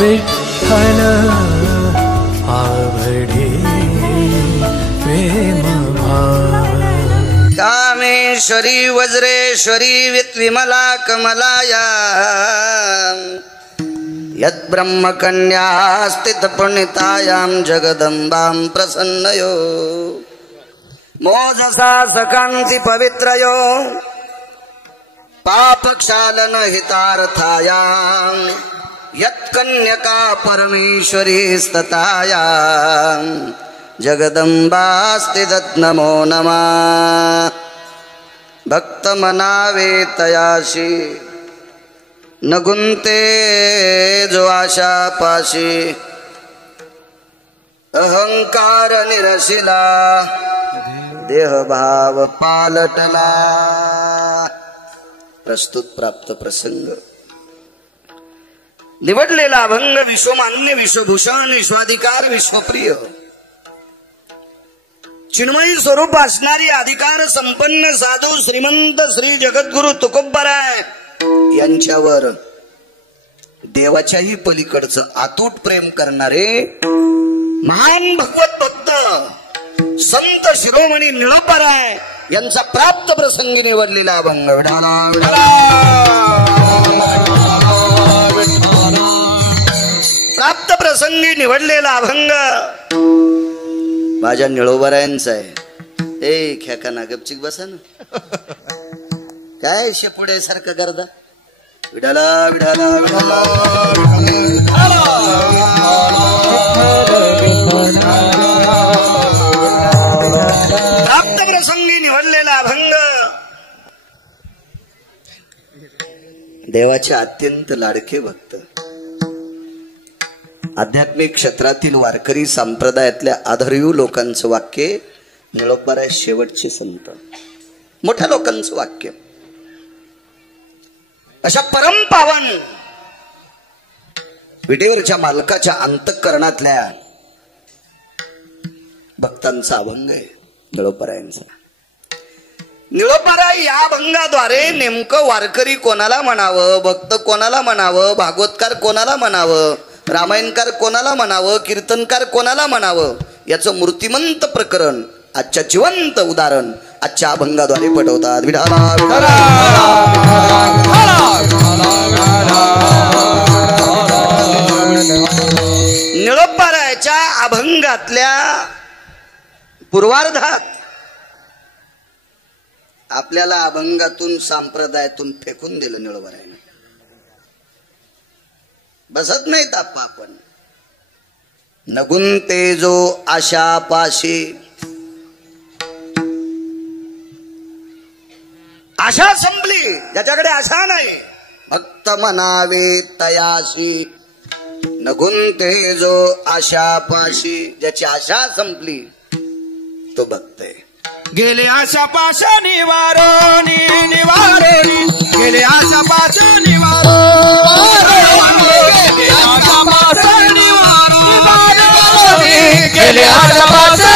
विठ्ठल आवडे प्रेम भाव कामेश्वरी वज्रेश्वरी विमला कमलाया यत् ब्रह्मकन्या स्थित पुण्यतायां जगदम्बां प्रसन्नयो मोजसा सकान्ति पवित्रयो पापक्षालन हितार्थायां यत्कन्यका परमेश्वरी स्ततायां जगदम्बास्ति नमो नमः भक्तमनावे तयाशी न गुंते जो आशा पाशी अहंकार निरशिला देह भाव पालटला। प्रस्तुत प्राप्त प्रसंग निवडलेला अभंग विश्वमान्य विश्वभूषण विश्वाधिकार विश्वप्रिय चिन्मयी स्वरूप असणारी अधिकार संपन्न साधू श्रीमंत श्री जगद्गुरु तुकोबराय यांच्यावर देवाच्याही पलीकडचं अतूट प्रेम करणारे महान भगवत भक्त संत शिरोमणी निळोबराय यांचा प्राप्त प्रसंगी निवडलेला अभंग प्राप्त प्रसंगी निवडलेला अभंग माझ्या निळोबरायांचा आहे। ए खेकाना गपचिक बसा ना काय शेपुडे सारखं करता विठाला विठाला प्राप्त प्रसंगी निवडलेला अभंग देवाचे अत्यंत लाडके भक्त आध्यात्मिक क्षेत्रातील वारकरी संप्रदायातल्या आधारयू लोकांचं वाक्य निळोबराय शेवटचे संत मोठ्या लोकांचं वाक्य अशा परमपावन विटेवरच्या मालकाच्या अंतःकरणातल्या भक्तांचा अभंग आहे निळोबरायांचा। निळोबराय या अभंगाद्वारे नेमकं वारकरी कोणाला म्हणावं भक्त कोणाला म्हणावं भागवतकार कोणाला म्हणावं रामायणकार कोणाला म्हणावं कीर्तनकार कोणाला म्हणावं याचं मूर्तिमंत प्रकरण आजच्या जिवंत उदाहरण आजच्या अभंगाद्वारे पटवतात। निळोबरायाच्या अभंगातल्या पूर्वार्धात आपल्याला अभंगातून संप्रदायातून फेकून दिलं निळोबरायाने बसत नाहीत आपण नगुंते जो आशा पाशी आशा संपली ज्याच्याकडे आशा नाही भक्त म्हणावे तयाशी नगुंते जो आशा पाशी ज्याची आशा संपली तो भक्त आहे। गेले आशा पाशा निवारोनी निवारोनी गेले आशा पाशा निवारोनी गेले आशा पाशा गेले आशा पाशा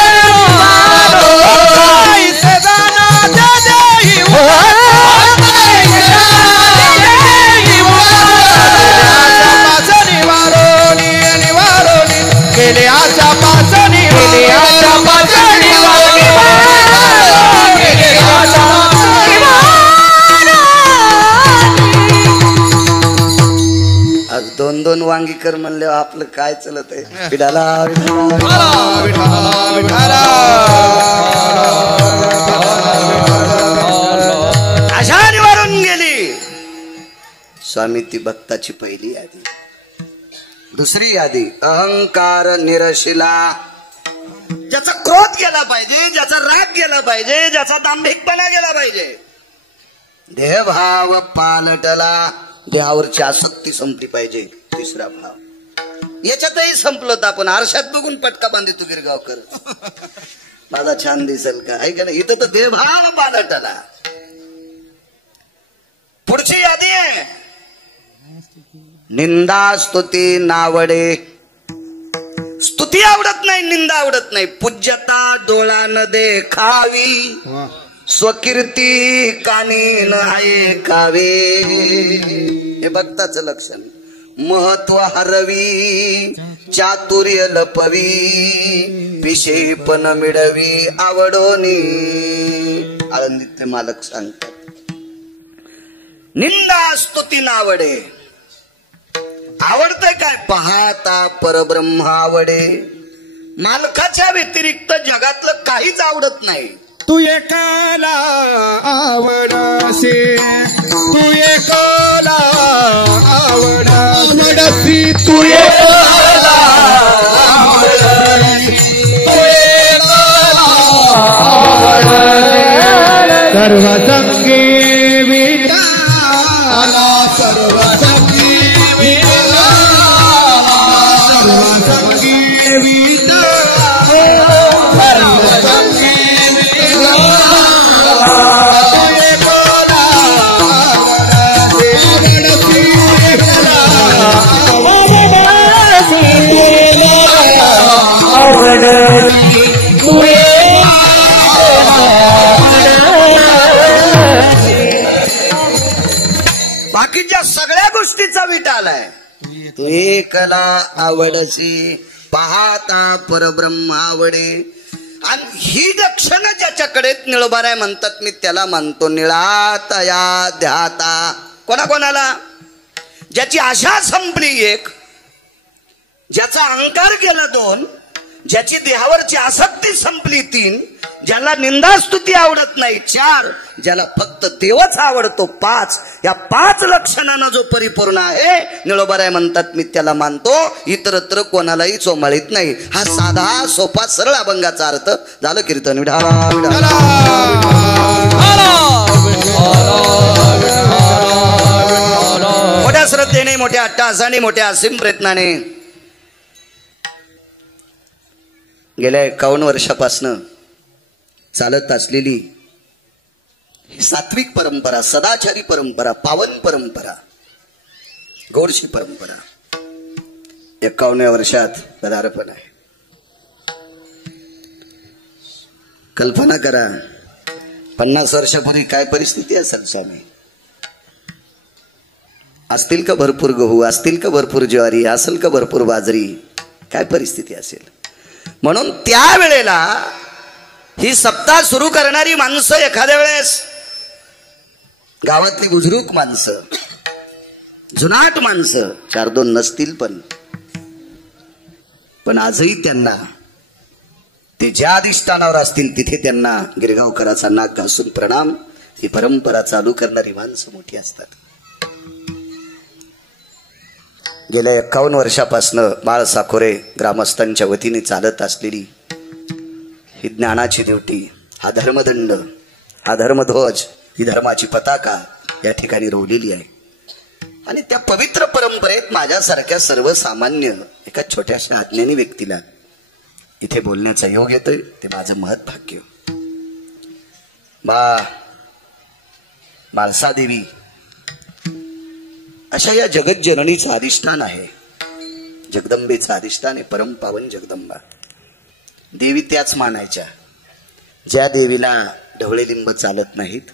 आज दोन दोन वांगीकर म्हणले आपलं काय चलत आहे विठाला आशा निवारून गेली। स्वामी ती भक्ताची पहिली यादी। दुसरी यादी अहंकार निरशिला ज्याचा क्रोध गेला पाहिजे ज्याचा राग गेला पाहिजे ज्याचा दांभिकपणा गेला पाहिजे देहभाव पालटला देहावरची आसक्ती संपली पाहिजे। तिसरा भाव याच्यातही संपलो तर आपण आरशात बघून पटका बांधितो गिरगावकर माझा छान दिसेल का आहे का नाही इथं तर देहभाव पालटला। पुढची यादी आहे निंदा स्तुती नावडे स्तुती आवडत नाही निंदा आवडत नाही पूज्यता डोळा न देखावी स्वकीर्ती कानी न ऐकावे हे भक्ताचं लक्षण। महत्व हरवी चातुर्य लपवी विशेपण मिळवी आवडोनी. आळंदीतले मालक सांगतात निंदा स्तुती नावडे. आवडतंय काय? पाहता परब्रह्म आवडे. मालकाच्या व्यतिरिक्त जगातलं काहीच आवडत नाही. तू एकाला आवडसे, तू एकाला आवडसी, तू एकाला आवडसी, तू एकाला आवडसी. सर्व संगी विठाला, सर्व संगी विठाला, सर्व संगी विठाला, सर्व संगी बाकीच्या सगळ्या गोष्टीचा विटालाय. तू एकला आवडसी पाहता परब्रह्म आवडे. आणि ही लक्षणं ज्याच्याकडे निळबाराय म्हणतात मी त्याला मानतो. निळाता या ध्याता. कोणाकोणाला? ज्याची आशा संपली एक, ज्याचा अहंकार गेला दोन, ज्याची देहावरची आसक्ती संपली तीन, ज्याला निंदास्तुती आवडत नाही चार, ज्याला फक्त देवच आवडतो पाच. या पाच लक्षणांना जो परिपूर्ण आहे निळोबाराय म्हणतात मी त्याला मानतो. इतरत्र कोणालाही चोमाळीत नाही. हा साधा सोपा सरळ अभंगाचा अर्थ. झालं कीर्तन. विठाला विठाला. मोठ्या श्रद्धेने, मोठ्या अट्टहासाने, मोठ्या असीम प्रयत्नाने गेल्या 51 वर्षापासनं चालत असलेली सात्विक परंपरा, सदाचारी परंपरा, पावन परंपरा, गोडशी परंपरा 51व्या वर्षात पदार्पण आहे. कल्पना करा 50 वर्षापूर्वी काय परिस्थिती असेल स्वामी. असतील का भरपूर गहू, असतील का भरपूर ज्वारी, असेल का भरपूर बाजरी, काय परिस्थिती असेल. म्हणून त्यावेळेला ही सप्ताह सुरू करणारी माणसं एखाद्या वेळेस गावातली बुजुर्ग माणसं, जुनाट माणसं 4-2 नसतील पण आजही त्यांना ते ज्या अधिष्ठानावर असतील तिथे त्यांना गिरगावकराचा नाक घासून प्रणाम. ही परंपरा चालू करणारी माणसं मोठी असतात. गेल्या 51 वर्षापासनं बाळ साखोरे ग्रामस्थांच्या वतीने चालत असलेली ही ज्ञानाची ड्युटी, हा धर्मदंड, हा धर्मध्वज, ही धर्माची पताका या ठिकाणी रोवलेली आहे. आणि त्या पवित्र परंपरेत माझ्यासारख्या सर्वसामान्य एका छोट्याशा अज्ञानी व्यक्तीला इथे बोलण्याचा योग येतोय. ते माझं महत् भाग्य. माळसादेवी अशा या जगज्जननीचं अधिष्ठान आहे, जगदंबेचं अधिष्ठान आहे, परमपावन जगदंबा. देवी त्याच मानायच्या ज्या देवीला ढवळे लिंब चालत नाहीत,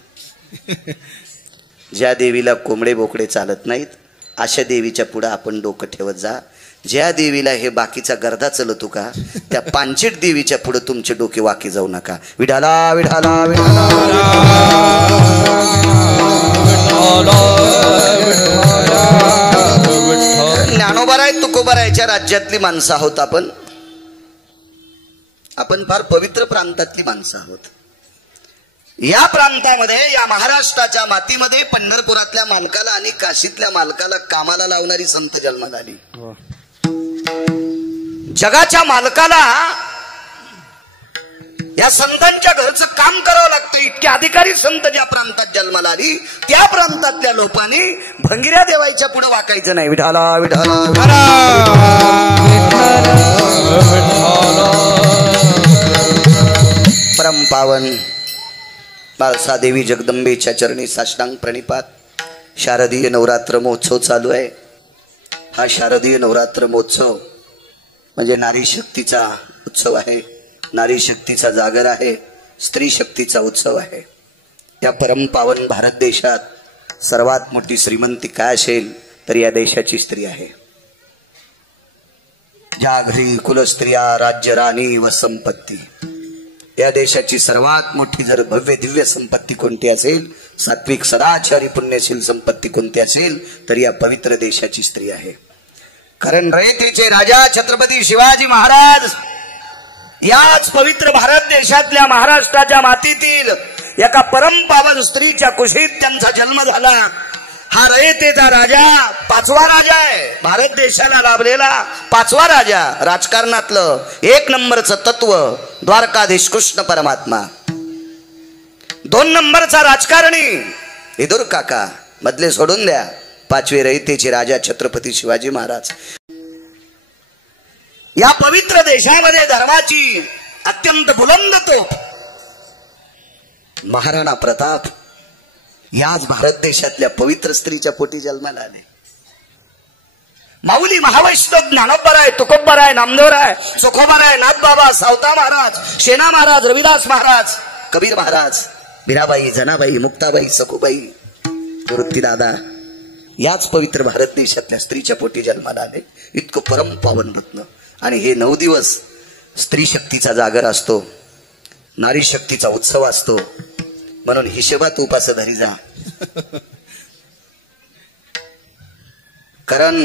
ज्या देवीला कोंबडे बोकडे चालत नाहीत, अशा देवीच्या पुढे आपण डोकं ठेवत जा. ज्या देवीला हे बाकीचा गर्दा चलतो का त्या पांचट देवीच्या पुढे तुमचे डोके वाके जाऊ नका. विठाला विठाला विठाला. ज्ञानोबाराय तुकोबारायच्या राज्यातली माणसं आहोत आपण फार पवित्र प्रांतातली माणसं आहोत. या प्रांतामध्ये, या महाराष्ट्राच्या मातीमध्ये पंढरपुरातल्या मालकाला आणि काशीतल्या मालकाला कामाला लावणारी संत जन्माला आली. जगाच्या मालकाला या संतांच्या घरचं काम करावं लागतं. इतके अधिकारी संत ज्या प्रांतात जन्माला आली त्या प्रांतातल्या लोकांनी भंगिऱ्या देवायच्या पुढे वाकायचं नाही. विठाला विठाला. परमपावन बाळसादेवी जगदंबेच्या चरणी साष्टांग प्रणिपात. शारदीय नवरात्र महोत्सव चालू आहे. हा शारदीय नवरात्र महोत्सव म्हणजे नारी शक्तीचा उत्सव आहे, नारी शक्तीचा जागर आहे, स्त्री शक्तीचा उत्सव आहे. या परमपावन भारत देशात सर्वात मोठी श्रीमंती काय असेल तर या देशाची स्त्री आहे. ज्या घरी कुलस्त्रिया, राज्य, राणी व संपत्ती, या देशाची सर्वात मोठी जर भव्य दिव्य संपत्ती कोणती असेल, सात्विक सदाचारी पुण्यशील संपत्ती कोणती असेल, तर या पवित्र देशाची स्त्री आहे. कारण रयतेचे राजा छत्रपती शिवाजी महाराज याच पवित्र भारत देशातल्या महाराष्ट्राच्या मातीतील एका परमपावन स्त्रीच्या कुशीत त्यांचा जन्म झाला. हा रयतेचा राजा पाचवा राजा आहे, भारत देशाला लाभलेला पाचवा राजा, राजकारणातलं एक नंबरचं तत्व द्वारकाधीश कृष्ण परमात्मा. 2 नंबरचा राजकारणी विदुर काका, मधले सोडून द्या, पाचवे रयतेचे राजा छत्रपती शिवाजी महाराज. या पवित्र देशामध्ये धर्माची अत्यंत बुलंद तोफ महाराणा प्रताप याच भारत देशातल्या पवित्र स्त्रीच्या पोटी जन्माला आले. माऊली महावैष्णव ज्ञानोबराय, तुकोबराय, नामदेवराय, चोखोबराय, नाथबाबा, सावता महाराज, शेना महाराज, रविदास महाराज, कबीर महाराज, मीराबाई, जनाबाई, मुक्ताबाई, सखुबाई, वृत्तीदादा याच पवित्र भारत देशातल्या स्त्रीच्या पोटी जन्माला आले. इतकं परम पावन रत्न. आणि हे 9 दिवस स्त्री शक्तीचा जागर असतो, नारी शक्तीचा उत्सव असतो. म्हणून हिशोबात उपास धरी जा. कारण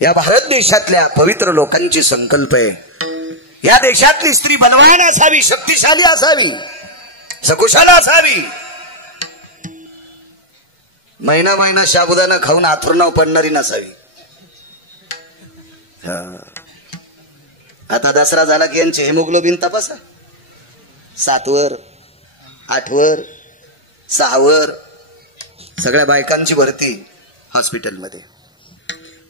या भारत देशातल्या पवित्र लोकांची संकल्प आहे, या देशातली स्त्री बलवान असावी, शक्तिशाली असावी, सकुशल असावी. महिना महिना शाबुदाना खाऊन आथरुणाव पडणारी नसावी. आता दसरा झाला की यांचे हेमोग्लोबिन तपासा, 7 वर, 8 वर, 6 वर. सगळ्या बायकांची भरती हॉस्पिटलमध्ये.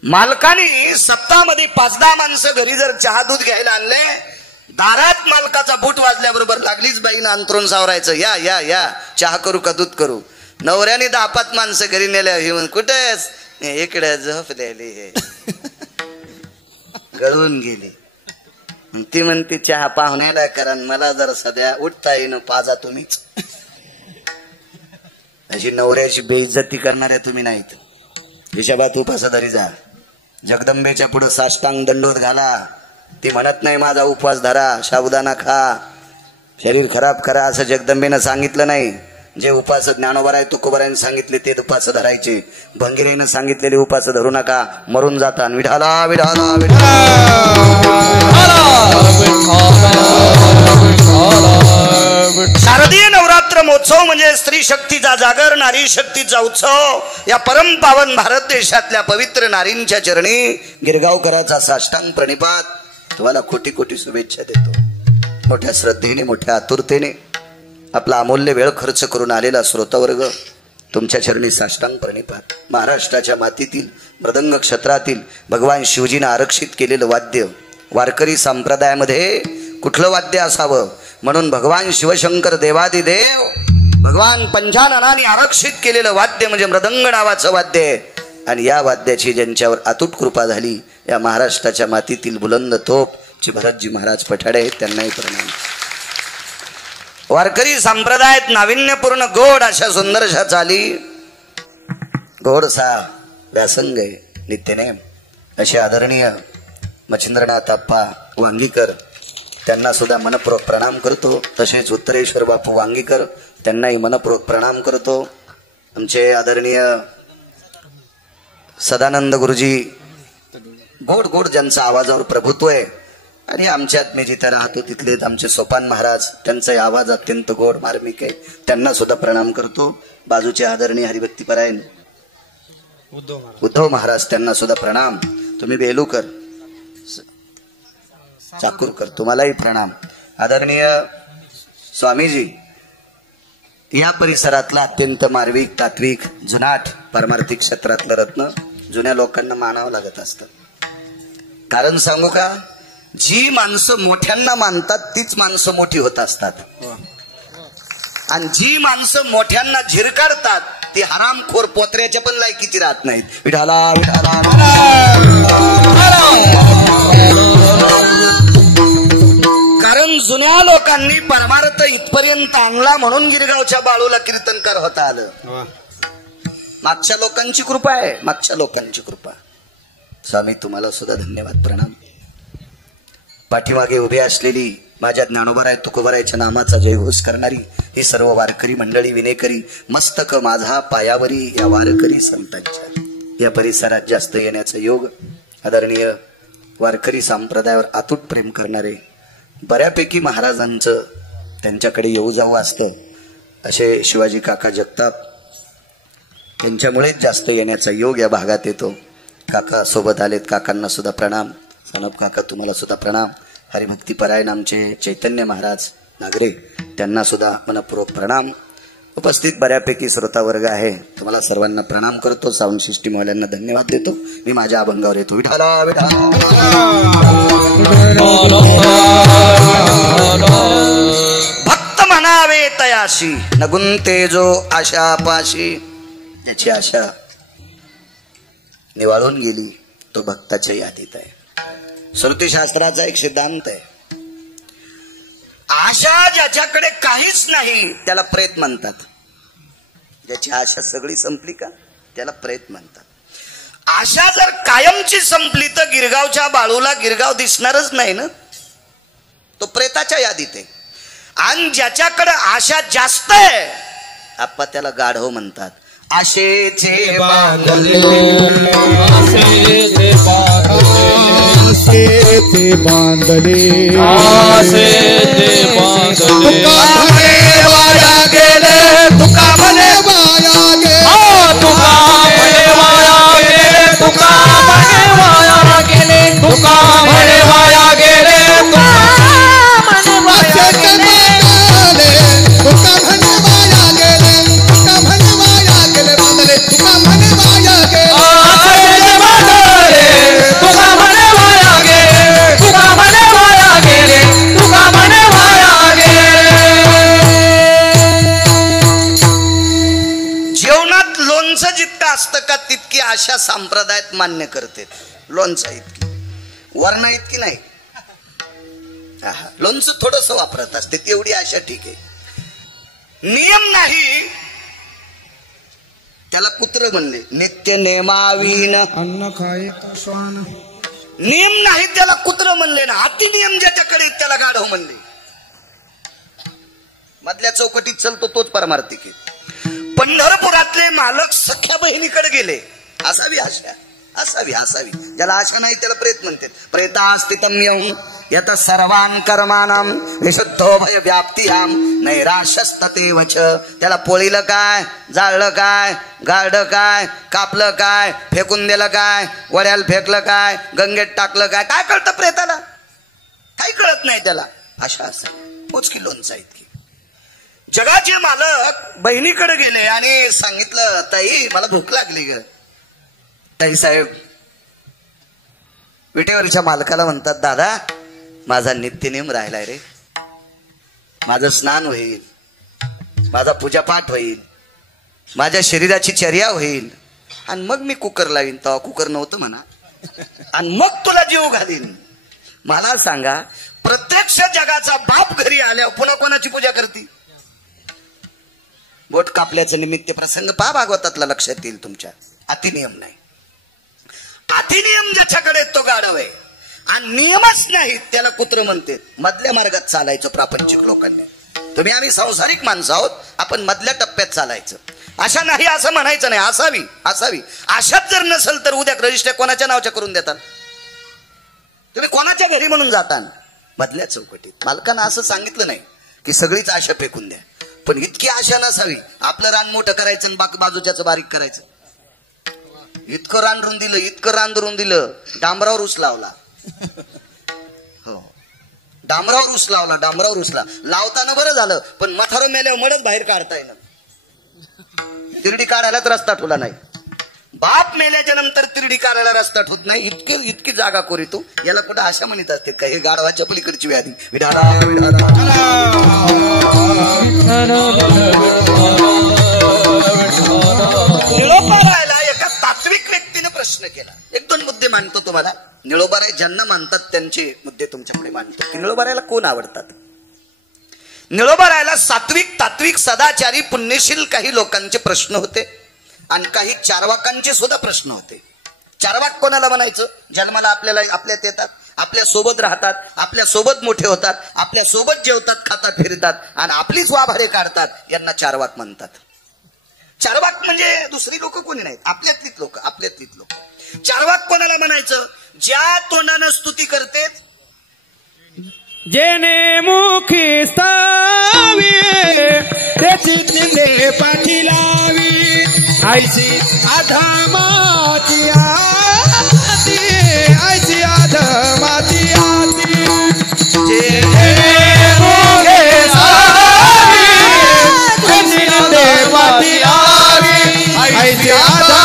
मालकाने सप्ताहामध्ये 5-10 माणसं घरी जर चहा दूध घ्यायला आणले, दारात मालकाचा बूट वाजल्याबरोबर लागलीच बाईनं अंतरून सावरायचं, या या या चहा करू का दूध करू. नवऱ्याने 10-5 माणसं घरी नेल्या, हे कुठेच इकडे झोपलेली हे गळून गेली. ती म्हणते चहा पाहुण्याला, कारण मला जर सध्या उठता येईन, पाजा तुम्हीच. अशी नवऱ्याची बेइज्जती करणाऱ्या तुम्ही नाहीत. हिशोबात उपासधारी जा. जगदंबेच्या पुढे साष्टांग दंडोत घाला. ती म्हणत नाही माझा उपवास धरा, साबुदाणा खा, शरीर खराब करा, असं जगदंबेनं सांगितलं नाही. जे उपास ज्ञानोबराय, तुकोबरायने सांगितले ते उपास धरायचे. भंगिरेनं सांगितलेले उपास धरू नका, मरून जाता. विठाला विठाला विठाला. शारदीय नवरात्र महोत्सव म्हणजे स्त्री शक्तीचा जागर, नारी शक्तीचा उत्सव. या परम पावन भारत देशातल्या पवित्र नारींच्या चरणी गिरगावकराचा साष्टांग प्रणिपात. तुम्हाला कोटी कोटी शुभेच्छा देतो. मोठ्या श्रद्धेने, मोठ्या आतुरतेने आपला अमूल्य वेळ खर्च करून आलेला श्रोतावर्ग, तुमच्या चरणी साष्टांग प्रणिपात. महाराष्ट्राच्या मातीतील मृदंग क्षेत्रातील भगवान शिवजीनं आरक्षित केलेलं वाद्य, वारकरी संप्रदायामध्ये कुठलं वाद्य असावं म्हणून भगवान शिवशंकर देवादिदेव भगवान पंचाननाने आरक्षित केलेलं वाद्य म्हणजे मृदंग नावाचं वाद्य आहे. आणि या वाद्याची ज्यांच्यावर अतूट कृपा झाली, या महाराष्ट्राच्या मातीतील बुलंद तोप जे भरतजी महाराज पठाडे आहेत, त्यांनाही प्रणाम. वारकरी संप्रदायात नाविन्यपूर्ण गोड अशा सुंदरशा चाली, गोडसा व्यासंग आहे, नित्यनेम असे आदरणीय मच्छिंद्रनाथ आप्पा वांगीकर, त्यांना सुद्धा मनपूर्वक प्रणाम करतो. तसेच उत्तरेश्वर बापू वांगीकर, त्यांनाही मनपूर्वक प्रणाम करतो. आमचे आदरणीय सदानंद गुरुजी, गोड गोड ज्यांचा आवाजावर प्रभुत्व आहे. आणि आमच्यात मी जिथे राहतो तिथले आमचे सोपान महाराज, त्यांचा आवाज अत्यंत गोड मार्मिक आहे, त्यांना सुद्धा प्रणाम करतो. बाजूचे आदरणीय हरिभक्तीपरायण उद्धव महाराज, त्यांना सुद्धा प्रणाम. तुम्ही बेलूकर, चाकूरकर, तुम्हालाही प्रणाम. आदरणीय स्वामीजी, या परिसरातला अत्यंत मार्मिक, तात्विक, जुनाट, पारमार्थिक क्षेत्रातलं रत्न जुन्या लोकांना मानावं लागत असतं. कारण सांगू का, जी माणसं मोठ्यांना मानतात तीच माणसं मोठी होत असतात. आणि जी माणसं मोठ्यांना झिरकाडतात ती हरामखोर पोत्र्याच्या पण लायकीची राहत नाहीत. विठाला विठाला. कारण जुन्या लोकांनी परमार्थ इथपर्यंत आणला म्हणून गिरगावच्या बाळूला कीर्तनकार होता आलं. मागच्या लोकांची कृपा आहे, मागच्या लोकांची कृपा. स्वामी तुम्हाला सुद्धा धन्यवाद प्रणाम. पाठीमागे उभे असलेली माझ्या ज्ञानोबाराय तुकोबारायच्या नामाचा जयघोष करणारी ही सर्व वारकरी मंडळी विनेकरी, मस्तक माझा पायावरी या वारकरी संतांच्या या परिसरात जास्त येण्याचा योग आदरणीय वारकरी संप्रदायावर अतूट प्रेम करणारे बऱ्यापैकी महाराजांचं त्यांच्याकडे येऊ जाऊ असतं असे शिवाजी काका जगताप त्यांच्यामुळेच जास्त येण्याचा योग या भागात येतो. काका सोबत आलेत, काकांना सुद्धा प्रणाम. सनप काका तुम्हाला सुद्धा प्रणाम. हरिभक्तीपरायण आमचे चैतन्य महाराज नागरे त्यांना सुद्धा मनपूर्वक प्रणाम. उपस्थित बऱ्यापैकी श्रोतावर्ग आहे, तुम्हाला सर्वांना प्रणाम करतो. साऊंड सिस्टीम वाल्यांना धन्यवाद देतो. मी माझ्या अभंगावर येतो. विठाला विठा भक्त म्हणावे तयाशी न गुंते जो आशा पाशी. त्याची आशा निवाळून गेली तो भक्ताच्या यादीत आहे. श्रुतीशास्त्राचा एक सिद्धांत आहे, आशा ज्याच्याकडे काहीच नाही त्याला प्रेत म्हणतात. ज्याची आशा सगळी संपली का त्याला प्रेत म्हणतात. आशा जर कायमची संपली तर गिरगावच्या बाळूला गिरगाव दिसणारच नाही ना, तो प्रेताच्या यादीत आहे. आणि ज्याच्याकडे आशा जास्त आहे आप्पा त्याला गाढव म्हणतात. आशेचे बांधले आशेचे बांधले तुका म्हणे वाया गेले तुका म्हणे वाया गेले तुका म्हणे वाया गेले तुका म्हणे वाया गेले तुका म्हणे वाया गेले तुका म्हणे वाया गेले तुका म्हणे वाया गेले तुका म्हणे वाया गेले बांधले तुका म्हणे वाया गेले आशेचे बांधले तुका म्हणे वाया गेले तुका म्हणे वाया गेले तुका म्हणे वाया गेले. जेवणात लोणचं जितकं असतं का तितकी आशा संप्रदायात मान्य करते. लोणचं इतकी वर्ण इतकी नाही. लोणचं थोडस वापरत असते तेवढी आशा ठीक आहे. नियम नाही त्याला कुत्र म्हणले. नित्य नेमावीन अन्न खाय श्वान नियम नाही त्याला कुत्र म्हणले ना. अति नियम ज्याच्याकडे त्याला गाढव म्हणले. मधल्या चौकटीत चलतो तोच परमार्थिक आहे. पंढरपुरातले मालक सख्या बहिणीकडे गेले. असावी आशा, असावी असावी. ज्याला आशा नाही त्याला प्रेत म्हणतात. प्रेतास्तितम येऊन यत सर्वान कर्मानाम विशुद्धो भय व्याप्तियाम नैराशस्ततेवच. त्याला पोळीलं काय, जाळलं काय, गाडलं काय, कापलं काय, फेकून दिलं काय, वड्याला फेकलं काय, गंगेत टाकलं काय, काय कळतं प्रेताला? काही कळत नाही त्याला. आशा असा मोजकी लोणचा इतकी. जगाचे मालक बहिणीकडे गेले आणि सांगितलं, ताई मला भूक लागली ग. ताई साहेब विटेवरच्या मालकाला म्हणतात, दादा माझा नित्यनेम राहिलाय रे. माझं स्नान होईल, माझा पूजापाठ होईल, माझ्या शरीराची चर्या होईल आणि मग मी कुकर लावीन. तेव्हा कुकर नव्हतं म्हणा. आणि मग तुला जीव घालीन. मला सांगा, प्रत्यक्ष जगाचा बाप घरी आल्यावर पुन्हा कोणाची पूजा करते? बोट कापल्याचं निमित्त प्रसंग पहा भागवतातला लक्षात येईल तुमच्या. अतिनियम नाही. अतिनियम ज्याच्याकडे तो गाढव आहे. आणि नियमच नाही त्याला कुत्र म्हणते. मधल्या मार्गात चालायचं प्रापंचिक लोकांनी. तुम्ही आम्ही सांसारिक माणसं आहोत, आपण मधल्या टप्प्यात चालायचं. आशा नाही असं म्हणायचं नाही. असावी असावी. आशाच जर नसेल तर उद्या रजिस्टर कोणाच्या नावाच्या करून देतात? तुम्ही कोणाच्या घरी म्हणून जाता? मधल्या चौकटीत. मालकानं असं सांगितलं नाही की सगळीच आशा फेकून द्या, पण इतकी आशा नसावी. आपलं रान मोठं करायचं आणि बाजूच्याचं बारीक करायचं. इतकं रान दिलं, इतकं रान दिलं, डांबरावर ऊस लावला. हो, डांबरावर ऊस लावला, डांबरावर ऊस लावताना बरं झालं, पण मथार मेल्यावर मडच बाहेर काढता येणार. तिरडी काढायलाच रस्ता ठेवला नाही. बाप मेल्याच्या नंतर तिरडी काढायला रस्ता ठेवत नाही. इतकी जागा कोरी तू. याला कुठं आशा म्हणत असते का? हे गाढवाच्या पलीकडची व्याधी. निळोबारायला एका तात्विक व्यक्तीने प्रश्न केला. एक दोन मुद्दे मानतो तुम्हाला. निळोबाराय ज्यांना मानतात त्यांचे मुद्दे तुमच्यापुढे मानतो की निळोबारायला कोण आवडतात. निळोबारायला सात्विक तात्विक सदाचारी पुण्यशील काही लोकांचे प्रश्न होते आणि काही चारवाकांचे सुद्धा प्रश्न होते. चारवाक कोणाला म्हणायचं? जन्माला आपल्याला आपल्यात येतात, आपल्या सोबत राहतात, आपल्या सोबत मोठे होतात, आपल्या सोबत जेवतात, खातात, फिरतात आणि आपलीच वाभारे काढतात, यांना चारवाक म्हणतात. चारवाक म्हणजे दुसरी लोक कोणी नाहीत, आपल्यातलीच लोक, आपल्यातलीच लोक. चारवाक कोणाला म्हणायचं? ज्या तोंडानं स्तुती करते, जेने मुखी स्तावी त्याची निंदे पाठी लावी, आईची अधमाची आती, आईची अधमाची आती. जेने मुखी स्तावी त्याची निंदे पाठी लावी, आईची अधमाची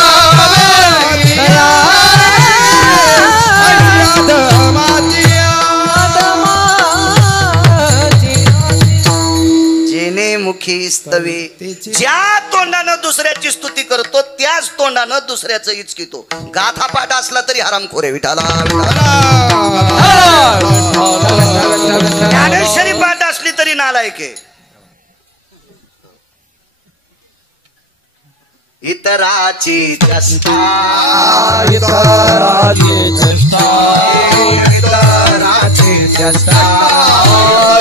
मुखी स्तवे. ज्या तोंडानं दुसऱ्याची स्तुती करतो त्याच तोंडानं दुसऱ्याचं इचकितो. गाथा पाठ असला तरी हरामखोरे. विठाला ज्ञानेश्वरी पाठ असली तरी नालायक आहे. इतराची चेष्टा, इतराची चेष्टा, इतराची चेष्टा,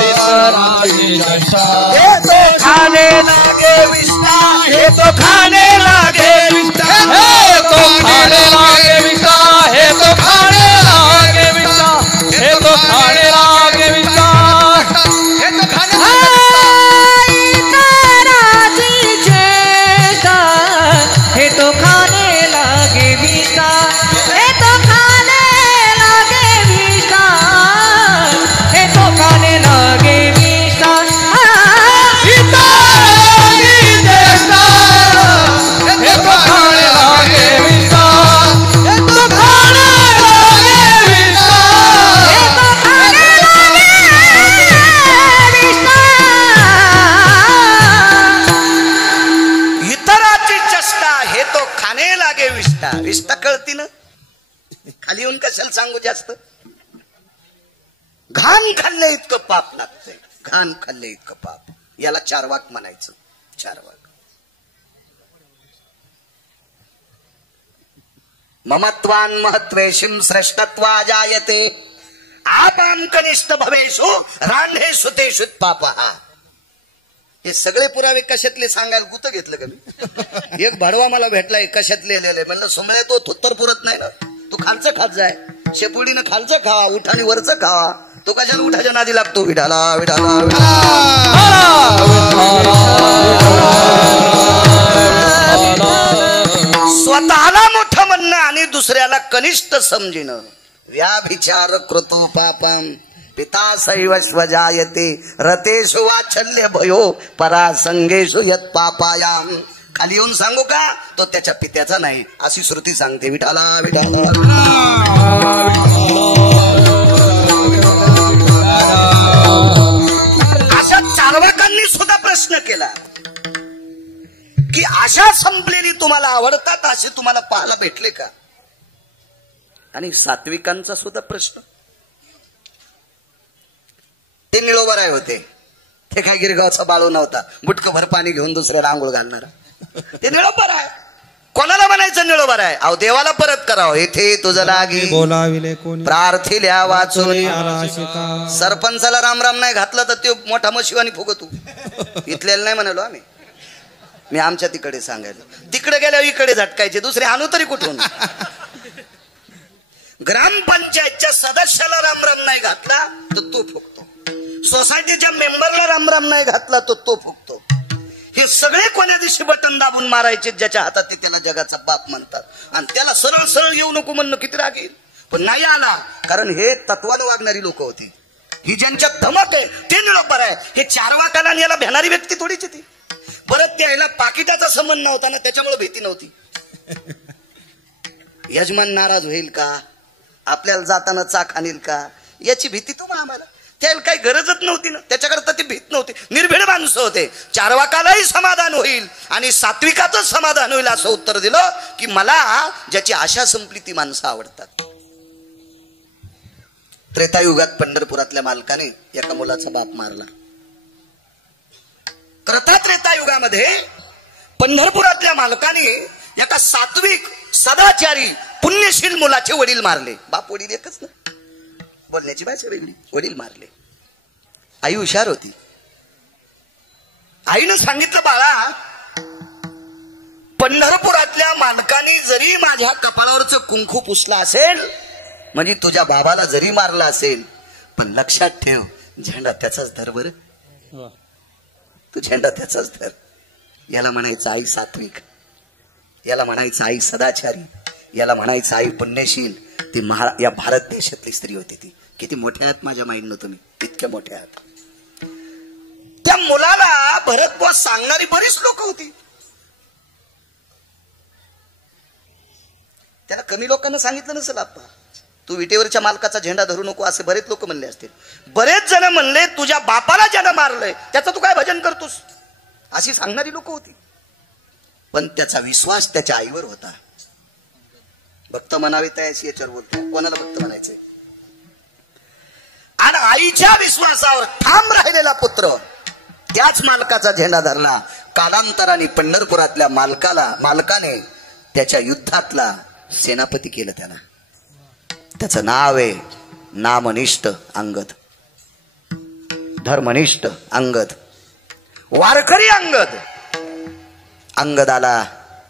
इतराची चेष्टा. हे तो खाने लागे विष्टा, हे तो खाने लागे विष्टा, हे तो खाने लागे विष्टा, हे तो खाने लागे विष्टा, हे तो खाने लागे विष्टा, हे तो खाने हे तो खाने लागे विष्टा, हे तो खाने लागे विष्टा, हे तो खाने लागे विष्टा. हे तो खाने लागे विष्टा, हे तो खाने लागे विष्टा, हे तो खाने लागे विष्टा. इतराची चेष्टा, हे तो खाने लागे विष्टा. विष्टा कळती ना, खाली येऊन कशाला सांगू जास्त. घाण खाल्ले इतकं पाप लागतंय, घाण खाल्ले इतकं पाप. याला चारवाक म्हणायचं. चारवाक. ममत्वान महत्वेशिम श्रेष्ठत्वा जायते, आपाम कनिष्ठ भवेषु रांढेषु तेषु पापः. हे सगळे पुरावे कशातले सांगायला गुत घेतलं का मी? एक भाडवा मला भेटलाय कशातले लिहिले. म्हणलं सुमळे तो थुत्तर पुरत नाही ना, तू खालचं खात जाय. शेपुडीनं खालचं खावा, उठाने वरचं खावा. तो कशाला उठाच्या नादी लागतो? विठाला विठाला स्वतःला मोठं म्हणणं आणि दुसऱ्याला कनिष्ठ समजणं. व्याभिचार कृतो पापम पिता सैव जायते, रतेषु वात्सल्य भयो परासंगेषु यत् पापायाम. खाली येऊन सांगू का? तो त्याच्या पित्याचा नाही अशी श्रुती सांगते. विठाला विठाला. अशा चारवाकांनी सुद्धा प्रश्न केला की आशा संपलेली तुम्हाला आवडतात असे तुम्हाला पाहायला भेटले का? आणि सात्विकांचा सुद्धा प्रश्न. ते निळोबराय होते, ते काय गिरगावचा बाळू नव्हता बुटकं भर पाणी घेऊन दुसऱ्याला आंघोळ घालणारा. ते निळोबराय. कोणाला म्हणायचं निळोबराय? अहो देवाला परत करावं. येथे तुझं लागी बोलाविले कोणी, प्रार्थिल्या वाचून. सरपंचाला राम राम नाही घातलं तर ते मोठा मशिवानी फुगतू. इथल्याला नाही म्हणालो आम्ही. मी आमच्या तिकडे सांगायला, तिकडे गेल्यावर इकडे झटकायचे. दुसरे आणू तरी कुठून? ग्रामपंचायतच्या सदस्याला राम राम नाही घातला तर तो फुगतो. सोसायटीच्या मेंबरला राम राम नाही घातला तर तो फुगतो. हे सगळे कोण्या दिवशी बटन दाबून मारायचे ज्याच्या हातात, ते त्याला जगाचा बाप म्हणतात. आणि त्याला सरळ सरळ येऊ नको म्हणणं किती राग येईल. पण नाही आला, कारण हे तत्वानं वागणारी लोक होती. ही ज्यांच्यात धमक आहे ते निळोबर आहे. हे चारवाकाला याला भेणारी व्यक्ती थोडीच ती. परत त्याला पाकिटाचा संबंध नव्हता ना, त्याच्यामुळे भीती नव्हती. यजमान नाराज होईल का, आपल्याला जाताना चाक आणील का, याची भीती तुम्हाला आम्हाला. त्याला काही गरजच नव्हती ना, त्याच्याकरता ती भीत नव्हती. निर्भीड माणसं होते. चारवाकालाही समाधान होईल आणि सात्विकाचं समाधान होईल असं उत्तर दिलं की मला ज्याची आशा संपली ती माणसं आवडतात. त्रेतायुगात पंढरपुरातल्या मालकाने एका मुलाचा बाप मारला. त्रेतायुगामध्ये पंढरपुरातल्या मालकाने एका सात्विक सदाचारी पुण्यशील मुलाचे वडील मारले. बाप वडील एकच ना, बोलण्याची भाषा वेगळी. वडील मारले. आई हुशार होती. आईनं सांगितलं, बाळा, पंढरपुरातल्या मालकाने जरी माझ्या कपाळावरचं कुंकू पुसला असेल, म्हणजे तुझ्या बाबाला जरी मारला असेल, पण लक्षात ठेव, झेंडा त्याचाच धर. बरं, तू झेंडा त्याचाच धर. याला म्हणायचं आई सात्विक, याला म्हणायचं आई सदाचारी, याला म्हणायचं आई पुण्यशील. ती या भारत देशातली स्त्री होती. ती किती मोठ्या आहात माझ्या माइंडनं तुम्ही, इतक्या मोठ्या आहात. त्या मुलाला भरत सांगणारी बरीच लोक होती. त्याला कमी लोकांना सांगितलं नसेल, आप्पा तू विटेवरच्या मालकाचा झेंडा धरू नको, असे बरेच लोक म्हणले असतील. बरेच जण म्हणले, तुझ्या बापाला ज्यानं मारलंय त्याचं तू काय भजन करतोस, अशी सांगणारी लोक होती. पण त्याचा विश्वास त्याच्या आईवर होता. भक्त म्हणावे त्याशी याच्यावर बोलतो, कोणाला भक्त म्हणायचंय? आणि आईच्या विश्वासावर ठाम राहिलेला पुत्र त्याच मालकाचा झेंडा धरला. कालांतराने पंढरपुरातल्या मालकाने त्याच्या युद्धातला सेनापती केलं. त्याला त्याचं नाव आहे नामनिष्ठ अंगद, धर्मनिष्ठ अंगद, वारकरी अंगद. अंगदाला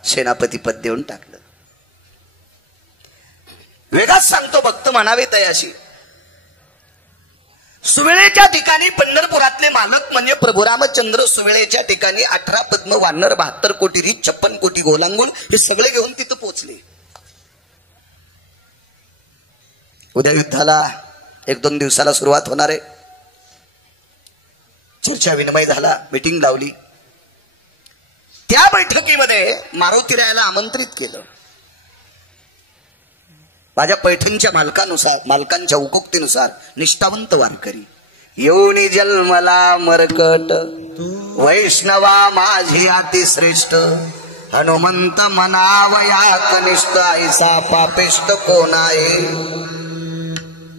सेनापती पद देऊन टाकलं. वेगात सांगतो, भक्त म्हणावे तयाशी. सुवेळेच्या ठिकाणी पंढरपुरातले मालक म्हणजे प्रभू रामचंद्र सुवेळेच्या ठिकाणी 18 पद्म, वानर, 72 कोटी रीत, 56 कोटी गोलांगुल हे सगळे घेऊन तिथं पोहोचले. उद्या युद्धाला 1-2 दिवसाला सुरुवात होणार आहे. चर्चा विनिमय झाला, मीटिंग लावली. त्या बैठकीमध्ये मारुतीरायाला आमंत्रित केलं. माझ्या पैठणच्या मालकांच्या हुकुक्तीनुसार निष्ठावंत वारकरी येऊनी जन्मला मरकट, वैष्णवा माझी अतिश्रेष्ठ, हनुमंत मनावया कनिष्ठ, ऐसा पापिष्ट कोण आहे.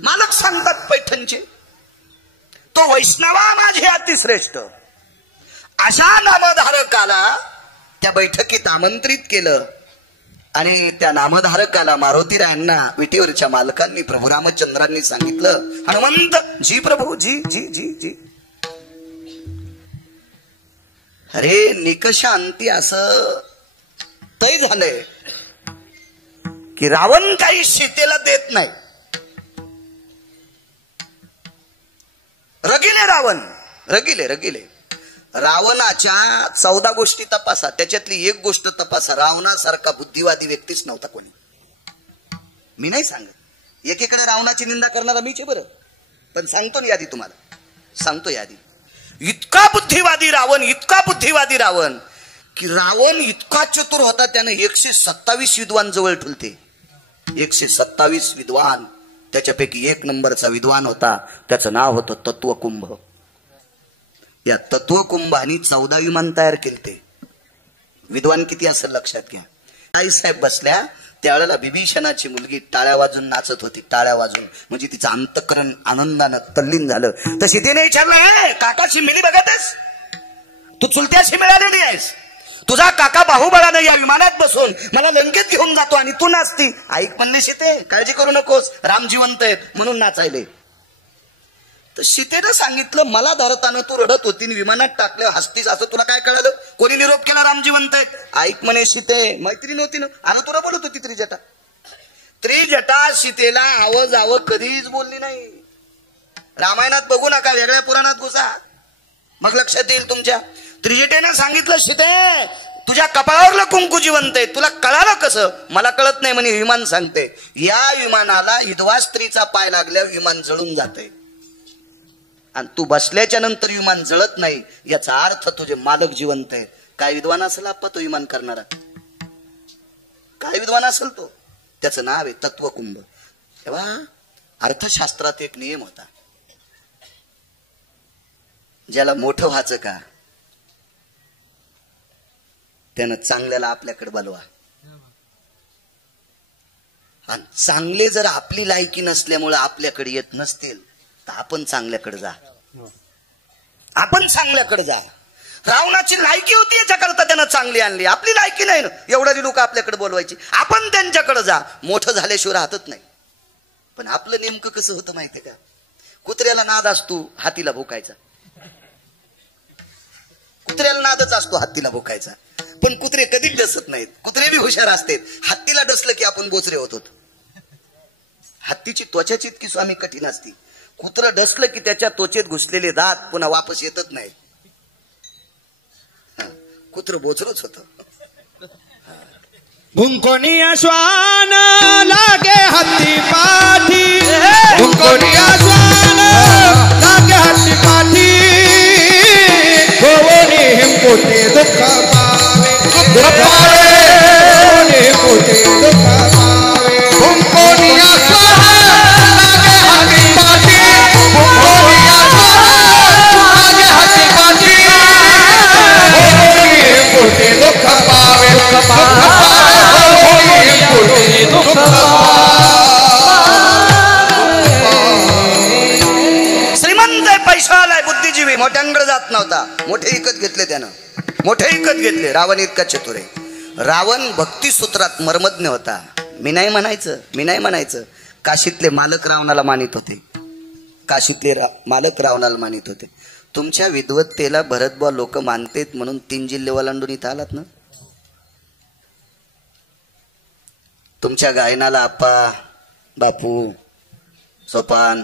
मालक सांगतात पैठणचे, तो वैष्णवा माझे अतिश्रेष्ठ अशा नामधारकाला त्या बैठकीत आमंत्रित केलं. आणि त्या नामधारकाला मारुतीरायांना विटेवरच्या मालकांनी प्रभू रामचंद्रांनी सांगितलं, हनुमंत जी प्रभू जी जी जी जी. अरे निकषांती असं तय झालंय की रावण काही सीतेला देत नाही. रगिले रावण, रगिले. रावणाच्या 14 गोष्टी तपासा, त्याच्यातली एक गोष्ट तपासा, रावणासारखा बुद्धिवादी व्यक्तीच नव्हता कोणी. मी नाही सांगत, एकीकडे रावणाची निंदा करणारा मीच आहे बरं, पण सांगतो ना यादी, तुम्हाला सांगतो यादी. इतका बुद्धिवादी रावण की रावण इतका चतुर होता, त्याने 127 विद्वान जवळ ठेवते. 127 विद्वान. त्याच्यापैकी 1 नंबरचा विद्वान होता, त्याचं नाव होतं तत्वकुंभ. या तत्वकुंभानी 14 विमान तयार केले. विद्वान किती असेल लक्षात घ्या. आई साहेब बसल्या त्यावेळेला विभीषणाची मुलगी टाळ्या वाजून नाचत होती. टाळ्या वाजून म्हणजे तिचं अंतःकरण आनंदानं तल्लीन झालं. तर सीतेने विचारलं, काकाची मिली बघतेस, तू चुलत्याशी मिळालेली आहेस, तुझा काका बाहुबळानं या विमानात बसून मला लंकेत घेऊन जातो आणि तू नाचती. ऐक म्हणले, सीते काळजी करू नकोस, राम जिवंत आहेत म्हणून नाचायले. तर सीतेनं सांगितलं, मला धरताना तू रडत होती, विमानात टाकलं हसतीस, असं तुला काय कळलं? कोणी निरोप केला राम जिवंत आहेत? ऐक म्हणे सीते, मैत्रीण होती ना, अरे तुला बोलत होती त्रिजटा सीतेला आव कधीच बोलली नाही. रामायणात बघू नका, वेगळ्या पुराणात घुसा, मग लक्षात येईल तुमच्या. त्रिजटेनं सांगितलं, सीते तुझ्या कपाळावरलं कुंकू जिवंत आहे, तुला कळालं कसं? मला कळत नाही म्हणे, विमान सांगते. या विमानाला विधवा स्त्रीचा पाय लागल्यावर विमान जळून जाते आणि तू बसल्याच्या नंतर विमान जळत नाही, याचा अर्थ तुझे मालक जिवंत आहे. काय विद्वान असेल आप्पा तो विमान करणारा? काय विद्वान असेल तो? त्याचं नाव आहे तत्वकुंभ. तेव्हा अर्थशास्त्रात एक नियम होता, ज्याला मोठं व्हायचं का त्यानं चांगल्याला आपल्याकडे बोलवा. आणि चांगले जर आपली लायकी नसल्यामुळे आपल्याकडे येत नसतील तर आपण चांगल्याकडे जा. रावणाची लायकी होती याच्याकरता त्यानं चांगली आणली, आपली लायकी नाही ना एवढी लोक आपल्याकडे बोलवायची, आपण त्यांच्याकडे जा, मोठं झाल्याशिवाय राहतच नाही. पण आपलं नेमकं कसं होतं माहितीये का, कुत्र्याला नाद असतो हातीला भोकायचा, कुत्र्याला नादच असतो हत्तीला भोकायचा, पण कुत्रे कधीच डसत नाहीत, कुत्रे बी हुशार असतात. हत्तीला डसलं की आपण बोचरे होत होतो. हत्तीची त्वचाची इतकी स्वामी कठीण असती, कुत्रं डसलं की त्याच्या त्वचेत घुसलेले दात पुन्हा वापस येतच नाही, कुत्र बोचरच होत. भुंकोनिया श्वान लागे हत्ती पाठी, भुंकोनिया श्वान लागे हत्ती पाठी, गोवनी हिमपोते दुःख पावे, दुःख पावे, गोवनी हिमपोते दुःख पावे. भुंकोनिया श्वान लागे हत्ती पाठी, भुंकोनिया श्वान लागे हत्ती पाठी, गोवनी हिमपोते दुःख पावे, दुःख पावे. श्रीमंत पैसा आलाय, बुद्धिजीवी, मोठ्यांकडे जात नव्हता, मोठे विकत घेतले त्यानं, मोठे विकत घेतले. रावण इतका चतुर आहे. रावण भक्ती सूत्रात मर्मज्ञ होता. मी नाही म्हणायचं. काशीतले मालक रावणाला मानित होते, काशीतले मालक रावणाला मानित होते. तुमच्या विद्वत्तेला भरतबुवा लोक मानतेत म्हणून 3 जिल्हे ओलांडून इथं आलात ना. तुमच्या गायनाला आप्पा, बापू, सोपान,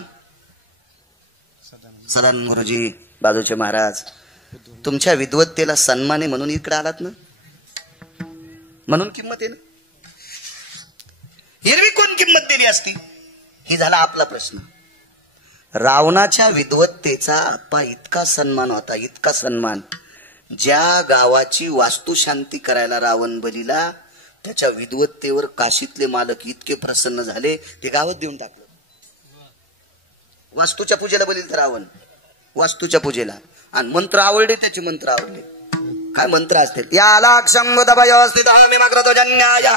सदानंद गुरुजी, बाजूचे महाराज, तुमच्या विद्वत्तेला सन्मान आहे म्हणून इकडे आलात ना, म्हणून किंमत आहे ना. एरवी कोण किंमत दिली असती, ही झाला आपला प्रश्न. रावणाच्या विद्वत्तेचा आप्पा इतका सन्मान होता, इतका सन्मान, ज्या गावाची वास्तुशांती करायला रावण बलीला, त्याच्या विद्वत्तेवर काशीतले मालक इतके प्रसन्न झाले, ते गावात देऊन टाकलं. वास्तूच्या पूजेला बलील तर रावण, वास्तूच्या पूजेला, आणि मंत्र आवडले, त्याचे मंत्र आवडले. काय मंत्र असते, याला क्षमदभयोस्थित मिमग्रतोजन्याय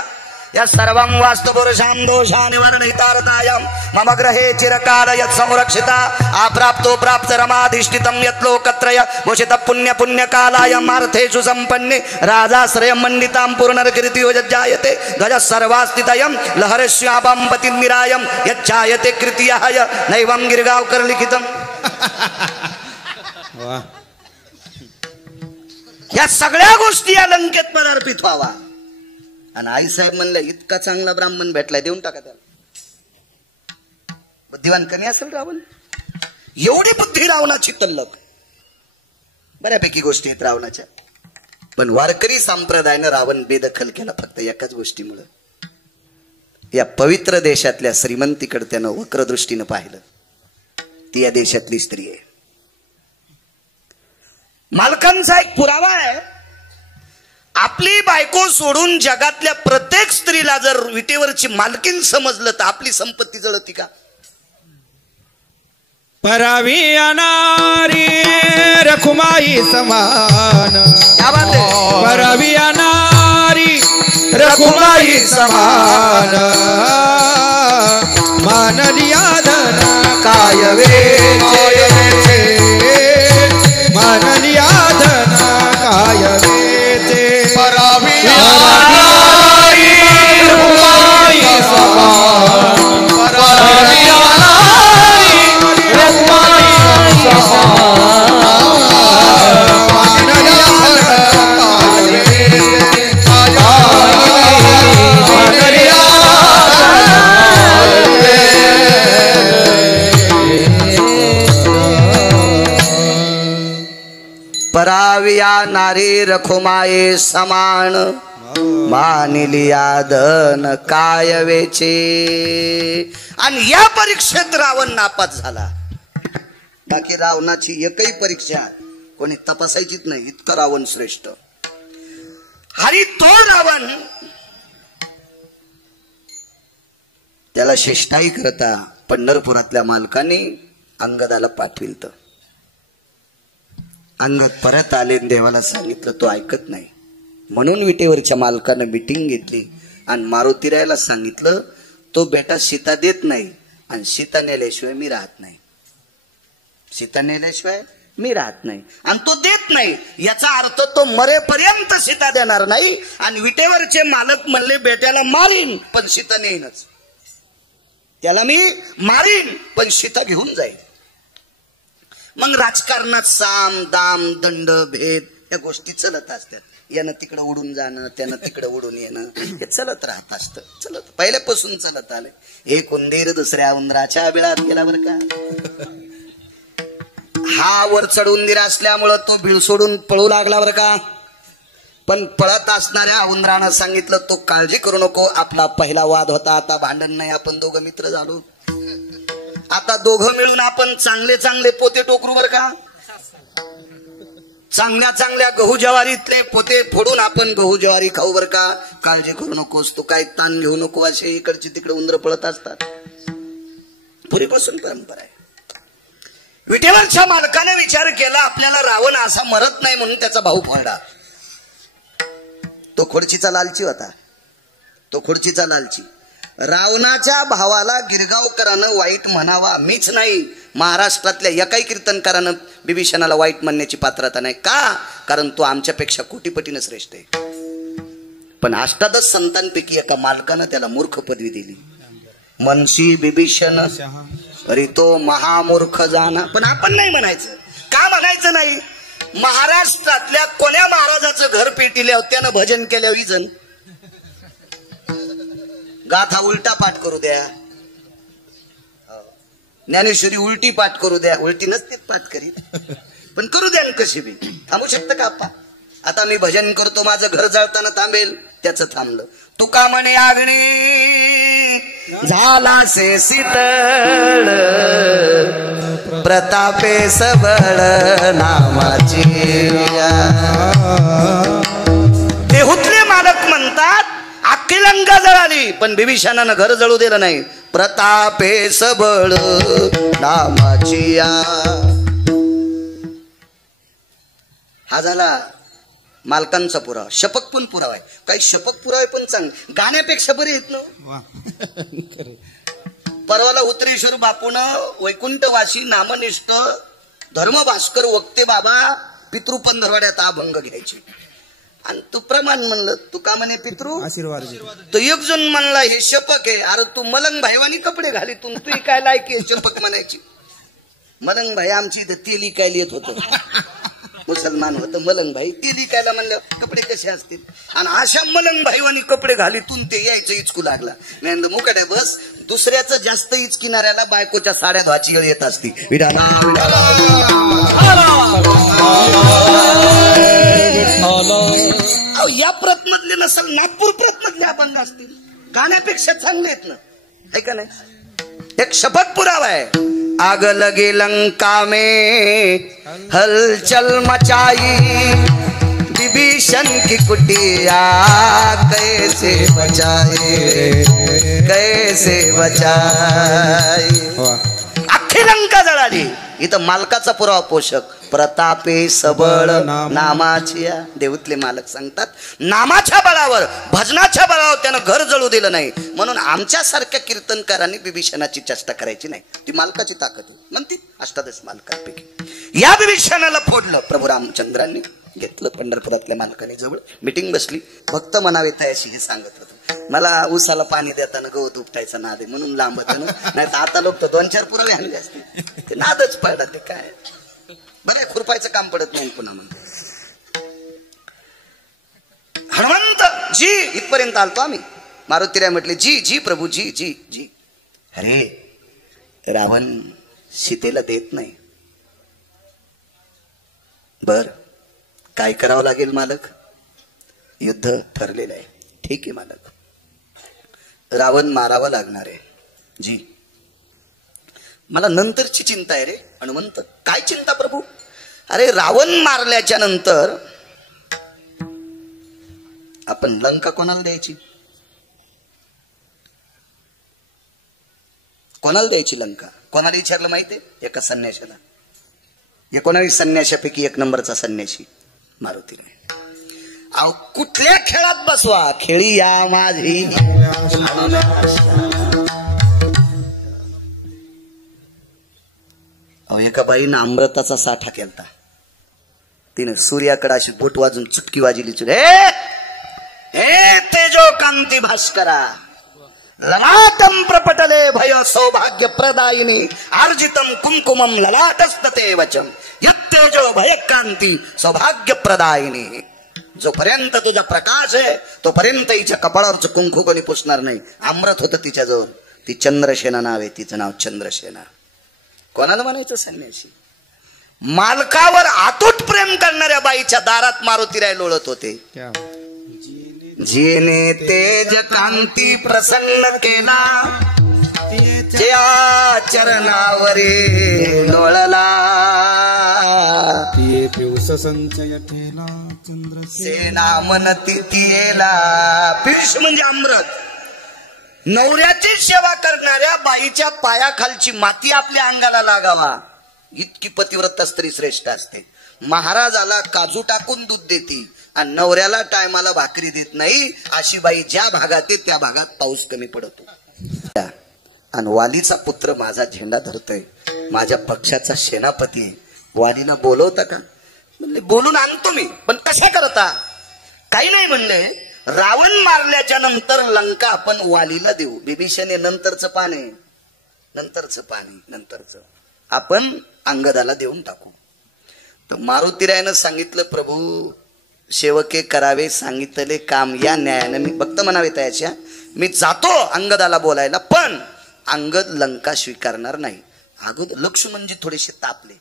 या सर्वं वास्तु पुरुषां दोषानि वर्णितार्थायं मम ग्रहे चिरकाल यत् संरक्षिता अप्राप्तो प्राप्त रमाधिष्ठितं यत् लोकत्रय भूषित पुण्य पुण्यकालाय मार्थेषु संपन्ने राजाश्रय मंडितां पूर्णकीर्तियो यज्जायते ध्वज सर्वास्थितयं लहरश्यापं पतिर्निरायं यच्चायते कृतियाय नैवं गिरगावकर लिखितम्. या सगळ्या गोष्टी या लंकेत समर्पित व्हावा. आणि आईसाहेब म्हणलं इतका चांगला ब्राह्मण भेटलाय, देऊन टाका त्याला. बुद्धिवान कमी असेल रावण, एवढी बुद्धी रावणाची तल्लक. बऱ्यापैकी गोष्टी आहेत रावणाच्या, पण वारकरी संप्रदायानं रावण बेदखल केला फक्त एकाच गोष्टीमुळे. या पवित्र देशातल्या श्रीमंतीकडे त्यानं वक्रदृष्टीनं पाहिलं. ती या देशातली स्त्री आहे. मालकांचा एक पुरावा आहे, आपली बायको सोडून जगातल्या प्रत्येक स्त्रीला जर विटेवरची मालकीन समजलं तर आपली संपत्ती जळती का. परावी अनारी रखुमाई समान, परावी अनारी रखुमाई समान, मानलिया धन काय वेचे, मानलिया धन काय वेचे. परावी अनारी रखुमाई समान, परावी अनारी रखुमाई समान, मानलिया धन काय वेचे, मानलिया पराविया नारी रखुमाये समान, मानिलिया धन काय वेचे. आणि या परीक्षेत रावण नापास झाला. बाकी रावणाची एकही परीक्षा कोणी तपासायचीच नाही, इतकं रावण श्रेष्ठ. हरी तो रावण त्याला शिष्टाई करता पंढरपुरातल्या मालकाने अंगदाला पाठविलत. अंगद परत आले, देवाला सांगितलं, तो ऐकत नाही. म्हणून विटेवरच्या मालकानं मीटिंग घेतली आणि मारुतीरायाला सांगितलं, तो बेटा सीता देत नाही आणि सीता नेल्याशिवाय मी राहत नाही. सीता नेल्याशिवाय मी राहत नाही. आणि तो देत नाही याचा अर्थ तो मरेपर्यंत सीता देणार नाही. आणि विटेवरचे मालक म्हणले बेट्याला मारीन पण सीता नेईनच, त्याला मी मारीन पण सीता घेऊन जाईल. मग राजकारणात साम दाम दंड भेद या गोष्टी चलत असतात. यानं तिकडं उडून जाणं, त्यानं तिकडं उडून येणं, हे चलत राहत असतं. चलत पहिल्यापासून चलत आलंय. एक उंदीर दुसऱ्या उंदराच्या बिळात गेला बरं का. हा वर चढ उंदीर असल्यामुळं तो बिळ सोडून पळू लागला बरं का. पण पळत असणाऱ्या उंदरानं सांगितलं तो काळजी करू नको, आपला पहिला वाद होता, आता भांडण नाही, आपण दोघं मित्र झालो. आता दोघं मिळून आपण चांगले चांगले पोते टोकरू बरं का. चांगल्या चांगल्या गहू ज्वारीतले पोते फोडून आपण गहू ज्वारी खाऊ बरं का. काळजी करू नकोस, तू काय ताण घेऊ नको. असे इकडची तिकडे उंदर पळत असतात. पूर्वीपासून परंपरा आहे. विठेवरच्या मालकाने विचार केला आपल्याला रावण असा मरत नाही म्हणून त्याचा भाऊ फोडला. तो खोडचीचा लालची होता. तो खोडचीचा लालची. रावणाच्या भावाला गिरगावकरानं वाईट म्हणावा मीच नाही, महाराष्ट्रातल्या एकाही कीर्तनकारानं बिभीषणाला वाईट म्हणण्याची पात्रता नाही. का? कारण तो आमच्यापेक्षा कोटीपटीनं श्रेष्ठ आहे. पण अष्टादश संतांपैकी एका मालकानं त्याला मूर्ख पदवी दिली. मनसी बिभीषण अरे तो महामूर्ख जाना. पण आपण नाही म्हणायचं. का म्हणायचं नाही? महाराष्ट्रातल्या कोण्या महाराजाचं घर पेटिल्यावर त्यानं भजन केल्यावर जण गाथा उलटा पाठ करू द्या, ज्ञानेश्वरी उलटी पाठ करू द्या. उलटी नसते पाठ करीत पण करू द्या कशी बी. थांबू शकतं का आप्पा? आता मी भजन करतो, माझं घर जळताना थांबेल, त्याचं थांबलं. तुका म्हणे आगणी झाला से शीतळ, प्रतापे सबळ नामाची. देहूतले मालक म्हणतात अख्खी लंका जळाली पण बिभीषणानं घर जळू दिलं नाही. प्रतापे सबळ नामाची. हा झाला मालकांचा पुरावा. शपक पण पुरावा आहे. काही शपक पुरावे पण चांगले, गाण्यापेक्षा बरे आहेत ना. परवाला उत्तरेश्वर बापून वैकुंठवासी नामनिष्ठ धर्मभास्कर वक्ते बाबा पितृ पंधरवाड्यात अभंग घ्यायचे. आणि तू प्रमाण म्हणलं, तू का म्हणे पितृ आशीर्वाद. तो एक जण म्हणला हे शपक आहे. अरे तू मलंग भाईवानी कपडे घालीतून तू काय लायकी आहे शपक म्हणायची. मलंग भाई आमची इथं तेल इकायला येत होतं, मुसलमान होतं मलंग भाई. तेल इकायला म्हणलं कपडे कसे असतील. आणि अशा मलंग भाईवानी कपडे घालीतून ते यायचं इचकू लागला. नाही मुकाट्या बस. दुसऱ्याचं जास्त इचकिणाऱ्याला बायकोच्या साड्या धुवाची वेळ येत असती. या प्रत मधले नसल नागपूर प्रत मधले अभंग असतील. गाण्यापेक्षा चांगले आहेत ना, है का नाही. एक शपथ पुरावा है. आग लगे लंका में हलचल मचाई, विभीषण की कुटिया कैसे बचाए, कैसे बचाए. अख्खी लंका जळाली. इथं मालकाचा पुरावा पोषक. प्रतापे सबळ नामाची. देऊतले मालक सांगतात नामाच्या बळावर, भजनाच्या बळावर त्यानं घर जळू दिलं नाही. म्हणून आमच्यासारख्या कीर्तनकारांनी बिभीषणाची चेष्टा करायची नाही. ती मालकाची ताकद म्हणते. अष्टादश मालकांपैकी या बिभीषणाला फोडलं प्रभू रामचंद्रांनी. घेतलं पंढरपुरातल्या मालकाने जवळ. मिटिंग बसली. भक्त म्हणावे तयाशी हे सांगत होतं. मला उसाला पाणी देताना गवत उपटायचा नाद आहे म्हणून लांबत. नाही तर आता लोक तर 2-4 पुरावे आणले असते. ते नादच पडला. ते काय बरं खुरपायचं काम पडत नाही पुन्हा म्हणतो. हनुमंत जी इथपर्यंत आलतो आम्ही. मारुतीराय म्हटले जी जी प्रभू जी जी जी. अरे रावण सीतेला देत नाही. बर काय करावं लागेल मालक? युद्ध ठरलेलं आहे. ठीक आहे मालक, रावण मारावा लागणार आहे. जी मला नंतरची चिंता आहे रे हनुमंत. काय चिंता प्रभू? अरे रावण मारल्याच्या नंतर आपण लंका कोणाला द्यायची? कोणाला द्यायची लंका? कोणाला विचारलं माहितीये? एका संन्याशाला. 19 संन्याशापैकी 1 नंबरचा संन्याशी मारुतीराय. अहो कुठल्या खेळात बसवा, खेळी या माझी. अहो एका बाईनं अमृताचा साठा केलता. तिने सूर्याकडे अशी बोट वाजून चुटकी वाजली. हे तेजो कांती भास्करा ललाटम प्रपटले भय सौभाग्य प्रदायिनी अर्जितम कुंकुमम ललाटस्तते वचम यत्तेजो भय कांती सौभाग्य प्रदायिनी. जोपर्यंत तुझा प्रकाश आहे तोपर्यंत हिच्या कपाळावरचं कुंकू कोणी पुसणार नाही. अमृत होतं तिच्याजवळ. ती चंद्रसेना नाव आहे. तिचं नाव चंद्रसेना. कोणाला म्हणायचं संन्यासी? मालकावर अतूट प्रेम करणाऱ्या बाईच्या दारात मारुतीराय लोळत होते. जिने तेज कांती प्रसन्न केला त्या चरणावरी लोळला संचय केला सेना मनती तिला. पियुष म्हणजे अमृत. नवऱ्याची सेवा करणाऱ्या बाईच्या पायाखालची माती आपल्या अंगाला लागावा इतकी पतिव्रता स्त्री श्रेष्ठ असते. महाराजाला काजू टाकून दूध देते आणि नवऱ्याला टायमाला भाकरी देत नाही अशी बाई ज्या भागात आहे त्या भागात पाऊस कमी पडतो. आणि वालीचा पुत्र माझा झेंडा धरतोय. माझ्या पक्षाचा सेनापती आहे. वालीला बोलवता का? म्हणले बोलून आणतो मी. पण कशा करता? काही नाही म्हणले. रावण मारल्याच्या नंतर लंका आपण वालीला देऊ. बिभीषण हे नंतरचं पान आहे. नंतरचं आपण अंगदाला देऊन टाकू. तर मारुतीरायानं सांगितलं प्रभू सेवके करावे सांगितले काम या न्यायानं मी भक्त म्हणावे तयाच्या. मी जातो अंगदाला बोलायला पण अंगद लंका स्वीकारणार नाही. अगोदर लक्ष्मणजी थोडेसे तापले.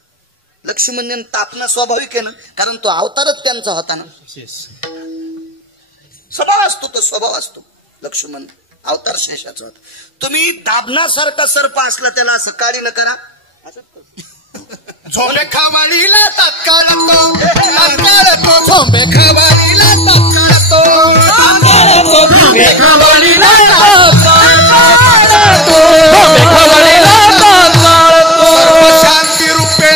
लक्ष्मण तापणं स्वाभाविक आहे ना, कारण तो अवतारच त्यांचा होता ना. स्वभाव असतो. लक्ष्मण अवतार शेषाचा होता. तुम्ही दाबण्यासारखा सर्प असला त्याला असं काढी न करा. झोंबे खवाळीला तात्काळ तो झोंबे खवाळीला शांती रूपे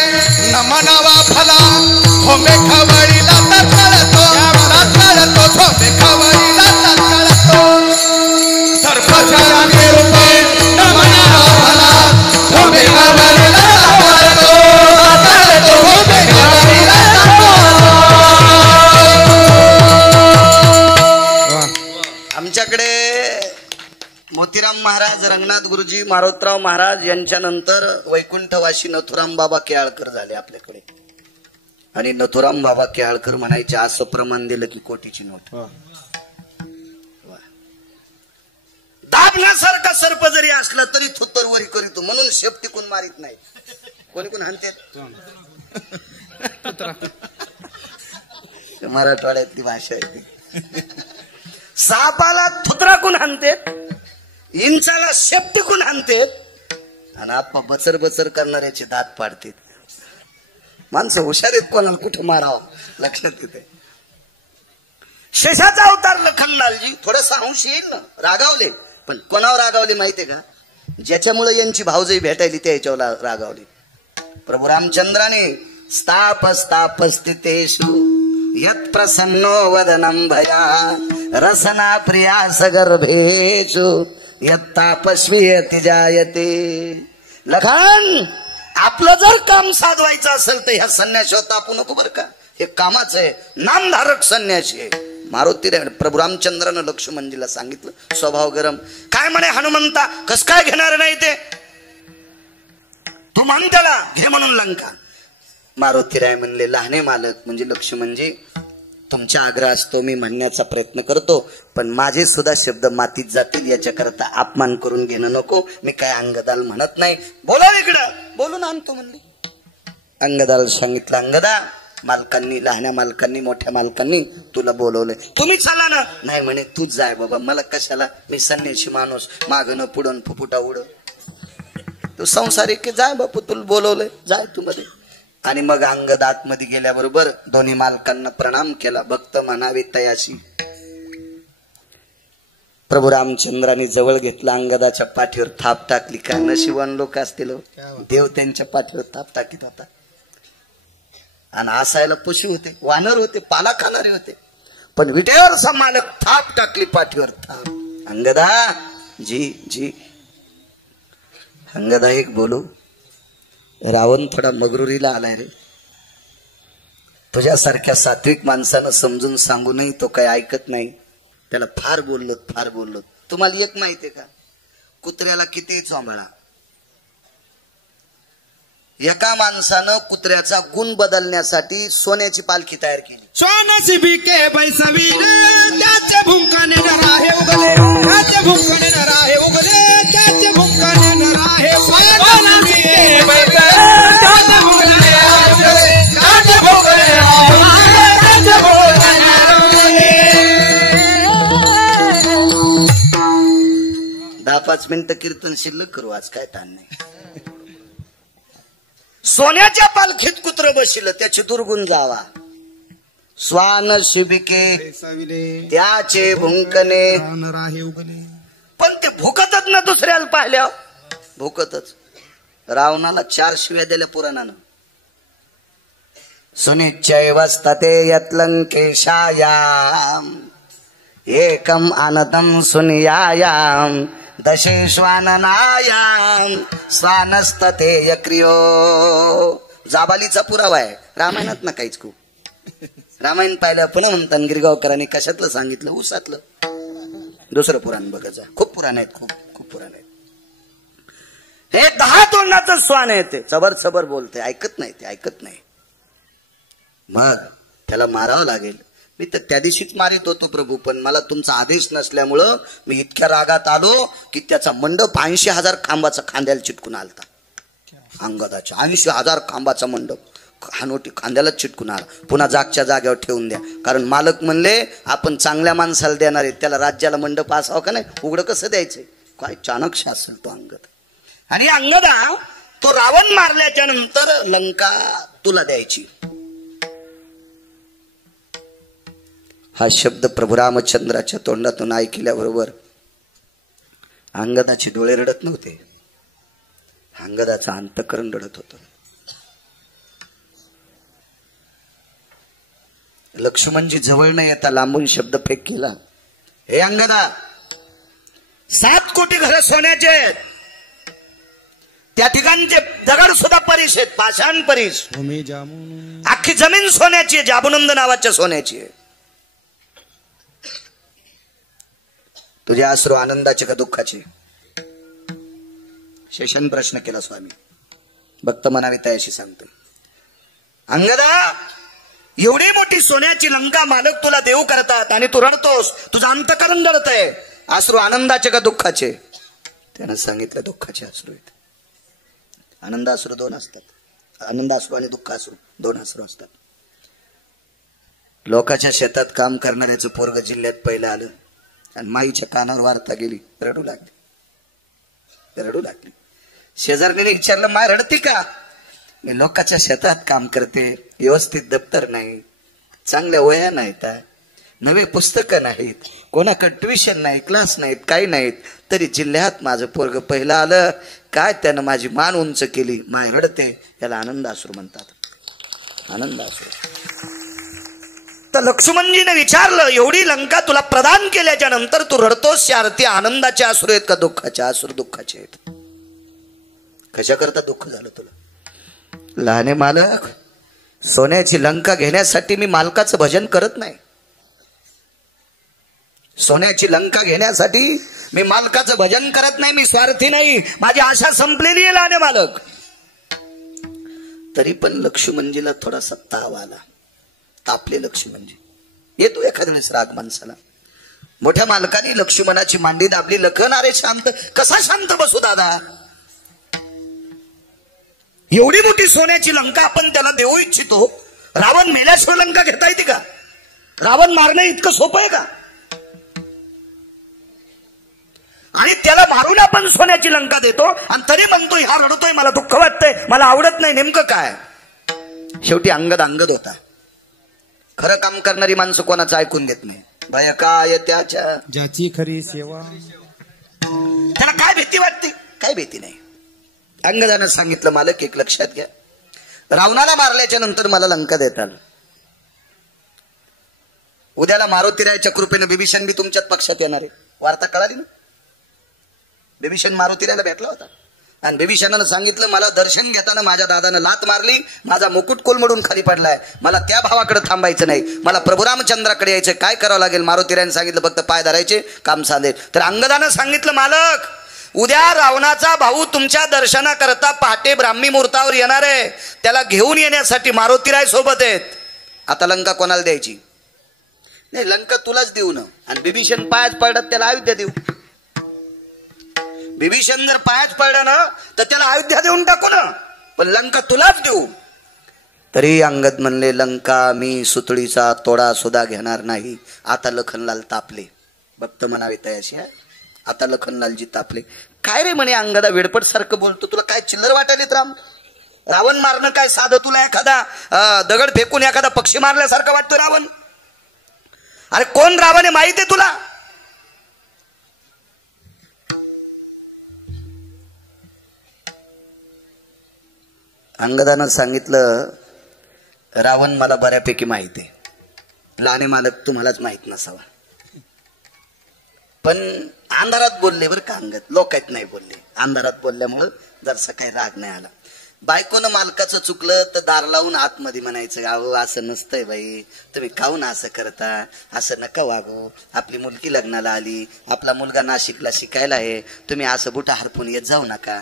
नमनावा फला झोंबे खवाळीला तात्काळ तो झोंबे खवाळीला तात्काळ सर्प शांती रूपे नमनावा फला झोंबे खवाळीला आमच्याकडे मोतीराम महाराज, रंगनाथ गुरुजी, मारोतराव महाराज यांच्यानंतर वैकुंठवासी नथुराम बाबा केळकर झाले आपल्याकडे. आणि नथुराम बाबा केळकर म्हणायचे असं प्रमाण दिलं की कोटीची नोट. दाबण्यासारखा सर्प जरी असलं तरी थुत्तरवरी करीतो म्हणून शेप टिकून मारित नाही. कोणी कोण हाणते मराठवाड्यातली भाषा आहे. सापाला थुतराकून हाणतेत, इंचाला शेपटीकून हाणतेत आणि आप्पा बचर बचर करणाऱ्याचे दात पाडतेत. माणसं हुशारीत कोणाला कुठं मारावं लक्षात येते. शेषाचा अवतार लखनलालजी थोडं अंश येईल ना, रागावले. पण कोणावर रागावले माहितीये का? ज्याच्यामुळे यांची भावजई भेटायली त्या याच्यावर रागावली. प्रभू रामचंद्राने स्थाप स्थितेषु यत् प्रसन्नो वदनं भया रसना प्रिया सगर्भेषु यत् तापस्वीयति जायते. लखन आपलं जर काम साधवायचं असेल तर ह्या संन्यासावर तापू नको बरं का. हे कामाचं आहे. नामधारक संन्यासी आहे. मारुती प्रभू रामचंद्रानं लक्ष्मणजीला सांगितलं स्वभाव गरम. काय म्हणे हनुमंता, कस काय घेणार नाही ते तू म्हण त्याला घे म्हणून लंका. मारुतीराय म्हणले लहाने मालक म्हणजे लक्ष्मणजी तुमचा आग्रह असतो मी म्हणण्याचा प्रयत्न करतो पण माझे सुद्धा शब्द मातीत जातील याच्याकरता अपमान करून घेणं नको. मी काय अंगदाल म्हणत नाही. बोला इकडं बोलून आणतो म्हणले. अंगदाल सांगितलं अंगदा मालकांनी लहान्या मालकांनी मोठ्या मालकांनी तुला बोलवलंय. तुम्ही चला ना. नाही म्हणे तूच जाय बाबा मला कशाला. मी संन्यासी माणूस मागणं पुढं फुफुटा उड. तू संसारिक जाय बापू तुला बोलवलंय जाय तू मध्ये. आणि मग अंगद आतमध्ये गेल्याबरोबर दोन्ही मालकांना प्रणाम केला. भक्त म्हणावे तयाशी. प्रभू रामचंद्राने जवळ घेतला अंगदाच्या पाठीवर थाप टाकली. काय नशिबान लोक असतील देव त्यांच्या पाठीवर थाप टाकीत होता. आणि असायला पशु होते वानर होते पाला खाणारे होते पण विटेवरचा मालक थाप टाकली पाठीवर थाप. अंगदा जी अंगदा एक बोलू. रावण थोडा मगरुरीला आलाय रे. तुझ्यासारख्या सात्विक माणसानं समजून सांगूनही तो काही ऐकत नाही. त्याला फार बोललो. तुम्हाला एक माहितीये का, कुत्र्याला किती चोंबळा. एका माणसानं कुत्र्याचा गुण बदलण्यासाठी सोन्याची पालखी तयार केली. सोन्याची बिके बैसवी त्याचे भुंकाने नराहे उगले, त्याचे भुंकाने नराहे उगले, त्याचे भुंकाने नराहे सोन्याची बिके बैसवी त्याचे भुंकाने नराहे उगले, त्याचे भुंकाने नराहे उगले, त्याचे भुंकाने नराहे उगले. 10-5 मिनिटं कीर्तन शिल्लक करू, आज काय ताण नाही. सोन्याच्या पालखीत कुत्र बसिलं त्याची दुर्गुण जावा. स्वान शिबिके त्याचे भुंकणे नराहे उगले. पण ते भुकतच ना, दुसऱ्याला पाहिल्या भुकतच. रावणाला 4 शिव्या दिल्या पुराणानं. सुनिश्चयवस्ते यत्लंकेशायाम एकम आनदम सुनियायाम दशेश्वाननायाम स्वानस्तते यक्रियो. जाबालीचा पुरावा आहे रामायणात ना काहीच. खूप रामायण पाहिलं पुन्हा म्हणतात गिरगावकरांनी कशातलं सांगितलं, उसातलं. दुसरं पुराण बघायचं. खूप पुराण आहेत, खूप पुराण आहेत. हे 10 तोंडाचं स्वान आहे ते, चबर बोलते, ऐकत नाही. मग त्याला मारावं लागेल. मी तर त्या दिवशीच मारित होतो प्रभू, पण मला तुमचा आदेश नसल्यामुळं मी इतक्या रागात आलो की त्याचा मंडप 80,000 खांबाचा खांद्याला चिटकून आलता. अंगदाच्या 80,000 खांबाचा मंडप खांद्याला चिटकून आला. पुन्हा जागच्या जागेवर ठेवून द्या, कारण मालक म्हणले आपण चांगल्या माणसाला देणार आहे, त्याला राज्याला मंडप असावं का नाही, उघडं कसं द्यायचंय. काय चाणक्ष असेल तो अंगद. आणि अंगदा तो रावण मारल्याच्या नंतर लंका तुला द्यायची. हा शब्द प्रभू रामचंद्राच्या तोंडातून ऐकल्याबरोबर अंगदाचे डोळे रडत नव्हते, अंगदाचं अंतःकरण रडत होतं. लक्ष्मणजी जवळ न येता लांबून शब्द फेक केला, हे अंगदा 7 कोटी घर सोन्याचे आहेत, त्या ठिकाणचे दगड सुद्धा परीस आहेत, पाषाण परीस. अख्खी जमीन सोन्याची आहे, जाबुनंद नावाच्या सोन्याची आहे. तुझे अश्रू आनंदाचे का दुःखाचे? शेषन प्रश्न केला स्वामी. भक्त म्हणावे तयाशी सांगतो, अंगदा एवढी मोठी सोन्याची लंका मालक तुला देव करतात आणि तू रडतोस, तुझं अंतःकरण रडतंय. अश्रू आनंदाचे का दुःखाचे? त्यानं सांगितलं दुःखाचे अश्रू आहेत. आनंदाश्रू 2 असतात, आनंदाश्रू आणि दुःखाश्रू 2 अश्रू असतात. लोकांच्या शेतात काम करणाऱ्याचं पोरग जिल्ह्यात पहिलं आलं आणि माईच्या कानावर वार्ता गेली, रडू लागली. शेजारने विचारलं, माय रडती का? मी लोकांच्या शेतात काम करते, व्यवस्थित दप्तर नाही, चांगल्या वया नाहीत, नवे पुस्तकं नाहीत, कोणाकडे ट्युशन नाही, क्लास नाहीत, काही नाहीत, तरी जिल्ह्यात माझं पोरग पहिलं आलं. काय त्यानं माझी मान उंच केली, माय रडते. याला आनंदाश्रू म्हणतात, आनंदाश्रू. तर लक्ष्मणजीने विचारलं, एवढी लंका तुला प्रदान केल्याच्या नंतर तू रडतोस, यारती आनंदाचे अश्रू आहेत का दुःखाचे अश्रू? दुःखाचे आहेत. कशा करता दुःख झालं तुला? लहाने मालक, सोन्याची लंका घेण्यासाठी मी मालकाचं भजन करत नाही. सोन्याची लंका घेण्यासाठी मी मालकाचं भजन करत नाही. मी स्वार्थी नाही, माझी आशा संपलेली आहे लहाने मालक. तरी पण लक्ष्मणजीला थोडासा ताव आला, तापले लक्ष्मणजी. येतो एखाद्या वेळेस राग माणसाला. मोठ्या मालकाने लक्ष्मणाची मांडी दाबली. लखन, अरे शांत, कसा शांत बसू दादा? एवढी मोठी सोन्याची लंका आपण त्याला देऊ इच्छितो. रावण मेल्याशिवाय लंका घेता येते का? रावण मारणं इतकं सोपं आहे का? आणि त्याला मारून आपण सोन्याची लंका देतो आणि तरी म्हणतो ह्या रडतोय, मला दुःख वाटतंय, मला आवडत नाही. नेमकं काय? शेवटी अंगद होता. खरं काम करणारी माणसं कोणाचं ऐकून घेत नाही. भय काय त्याच्या, ज्याची खरी सेवा. त्याला काय भीती वाटते? काय भीती नाही. अंगदानं सांगितलं, मालक एक लक्षात घ्या, रावणाला मारल्याच्या नंतर मला लंका देताल. उद्याला मारुतीरायाच्या कृपेने बिभीषण बी तुमच्यात पक्षात येणार आहे. वार्ता कळाली ना? बिभीषण मारुतीरायाला भेटला होता. आणि बिभीषणानं सांगितलं मला दर्शन घेताना माझ्या दादानं लात मारली, माझा मुकुट कोलमडून खाली पडलाय, मला त्या भावाकडे थांबायचं नाही, मला प्रभू रामचंद्राकडे यायचं, काय करावं लागेल? मारुतीरायाने सांगितलं फक्त पाय धरायचे, काम सांगेल. तर अंगदानं सांगितलं मालक उद्या रावणाचा भाऊ तुमच्या दर्शनाकरता पहाटे ब्राह्मी मुहूर्तावर येणार आहे, त्याला घेऊन येण्यासाठी मारुतीराय सोबत आहेत. आता लंका कोणाला द्यायची? नाही, लंका तुलाच देऊ ना. आणि बिभीषण पायाच पडत त्याला अयोध्या देऊ. बिभीषण जर पायाच पडला ना तर त्याला अयोध्या देऊन टाकू ना, पण लंका तुलाच देऊ. तरी अंगद म्हणले लंका मी सुतळीचा तोडा सुद्धा घेणार नाही. आता लखनलाल तापले. भक्त म्हणावे तयाशी आहे. आता लखनलालजी तापले. काय रे म्हणे अंगदा वेडपट सारखं बोलतो, तुला काय चिल्लर वाटायलेत राम? रावण मारणं काय साधं? तुला एखादा दगड फेकून एखादा पक्षी मारल्यासारखं वाटतं रावण? अरे कोण रावण आहे माहिती आहे तुला? अंगदानं सांगितलं रावण मला बऱ्यापैकी माहिती आहे, लहाने मालक तुम्हालाच माहित नसावा. पण अंधारात बोलले बरं का अंगद, लोकात नाही बोलले. अंधारात बोलल्यामुळं जरसा काही राग नाही आला. बायकोनं मालकाचं चुकलं तर दार लावून आतमध्ये म्हणायचं अहो असं नसतंय बाई, तुम्ही काहून असं करता, असं नका वागू, आपली मुलगी लग्नाला आली, आपला मुलगा नाशिकला शिकायला आहे, तुम्ही असं बुटा हरपून येत जाऊ नका.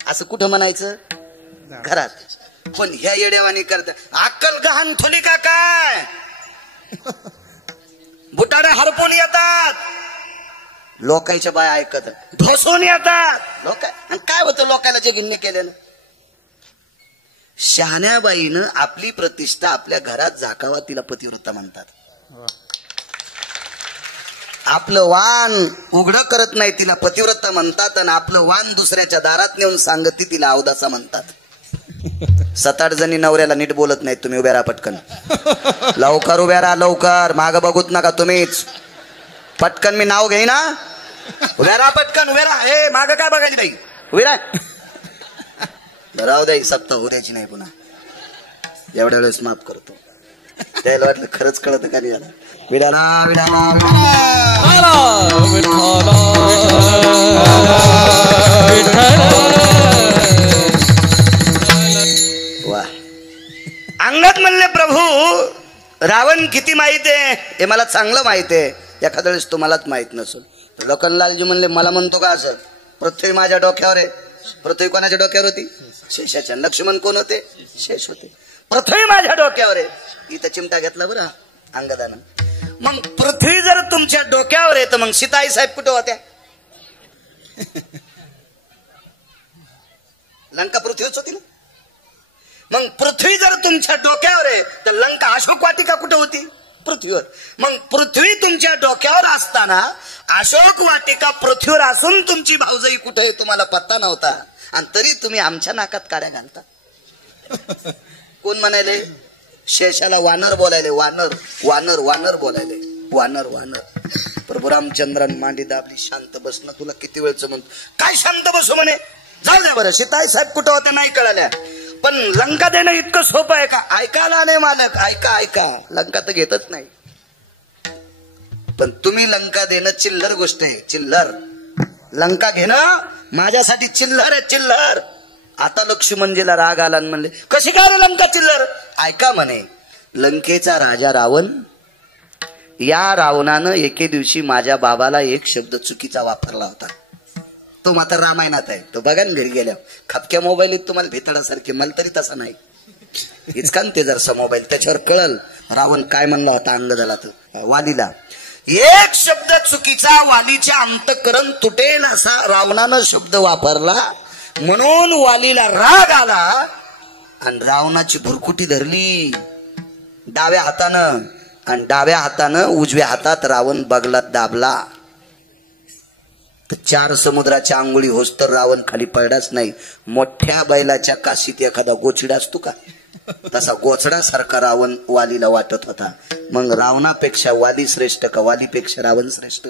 असं कुठं म्हणायचं? घरात. पण ह्या येडेवानी करता अक्कल गहाण थोडी का काय? बुटाडे हरपून येतात, लोकांच्या बाया ऐकत ढोसून येतात. लोक काय होतं लोकांना जे गिन्नी केलेलं? शहाण्या बाईनं आपली प्रतिष्ठा आपल्या घरात झाकावा, तिला पतिव्रता म्हणतात. आपलं वाण उघड करत नाही तिला पतिव्रता म्हणतात, आणि आपलं वाण दुसऱ्याच्या दारात नेऊन सांगती तिला अवदासा म्हणतात. 7-8 जणी नवऱ्याला नीट बोलत नाहीत. तुम्ही उभ्या राहा पटकन, लवकर उभ्या राहा, लवकर माग बघूत नका तुम्हीच. पटकन मी नाव घेई ना, उभ्या राहा पटकन, उभ्या राहा. हे माग काय बघायची बाई, उभी राहा. राहू द्या, सप्ताह होऊ द्यायची नाही पुन्हा. एवढ्या वेळेस माफ करतो. त्याला वाटलं खरंच कळत का नाही. विडाला वा. अंगद म्हणले प्रभू रावण किती माहित आहे हे मला चांगलं माहित आहे, एखाद्या वेळेस तुम्हालाच माहित नसेल. लखनलालजी म्हणले मला म्हणतो का असं? पृथ्वी माझ्या डोक्यावर आहे. पृथ्वी कोणाच्या डोक्यावर होती? शेषाच्या. लक्ष्मण कोण होते? शेष होते. पृथ्वी माझ्या डोक्यावर आहे. इथं चिमटा घेतला बरं अंगदानं. मग पृथ्वी जर तुमच्या डोक्यावर आहे तर मग सीताई साहेब कुठे होत्या? लंका पृथ्वीच होती ना. मग पृथ्वी जर तुमच्या डोक्यावर आहे तर लंका अशोक वाटिका कुठे होती? पृथ्वीवर. मग पृथ्वी तुमच्या डोक्यावर असताना अशोक वाटिका पृथ्वीवर असून तुमची भाऊजाई कुठे आहे तुम्हाला पत्ता नव्हता, आणि तरी तुम्ही आमच्या नाकात काड्या घालता. कोण म्हणाले? शेषाला वानर बोलायले. वानर वानर वानर बोलायले. वानर वानर. प्रभू रामचंद्रान मांडी दाबली. शांत बस ना, तुला किती वेळचं म्हणतो. काय शांत बसू म्हणे? जाऊ द्या बरं. सीताई साहेब कुठं होत्या नाही कळाल्या, पण लंका देणं इतकं सोपं आहे का? ऐकायला नाही मालक, ऐका ऐका. लंका तर घेतच नाही, पण तुम्ही लंका देणं चिल्लर गोष्ट आहे. चिल्लर. लंका घेणं माझ्यासाठी चिल्लर आहे, चिल्लर. आता लक्ष्मणजीला राग आला आणि म्हणले कशी काय रे लंका चिल्लर? ऐका म्हणे, लंकेचा राजा रावण, या रावणानं एके दिवशी माझ्या बाबाला एक शब्द चुकीचा वापरला होता. तो मात्र रामायणात आहे. तो बघा ना घरी गेल्या खपक्या मोबाईल तुम्हाला भेतडासारखे, मला तरी तसा नाही. इचकान ते जरसा मोबाईल, त्याच्यावर कळल रावण काय म्हणला होता अंगदाला. तर वालीला एक शब्द चुकीचा वालीचे अंतःकरण तुटेल असा रावणानं शब्द वापरला, म्हणून वालीला राग आला आणि रावणाची भुरकुटी धरली डाव्या हातानं, आणि डाव्या हातानं उजव्या हातात रावण बगलात दाबला. 4 समुद्राच्या आंघोळी होस तर रावण खाली पडलाच नाही. मोठ्या बैलाच्या काशीत एखादा गोचिडा असतो का, तसा गोचडा सारखा रावण वालीला वाटत होता. मग रावणापेक्षा वाली श्रेष्ठ का वालीपेक्षा रावण श्रेष्ठ?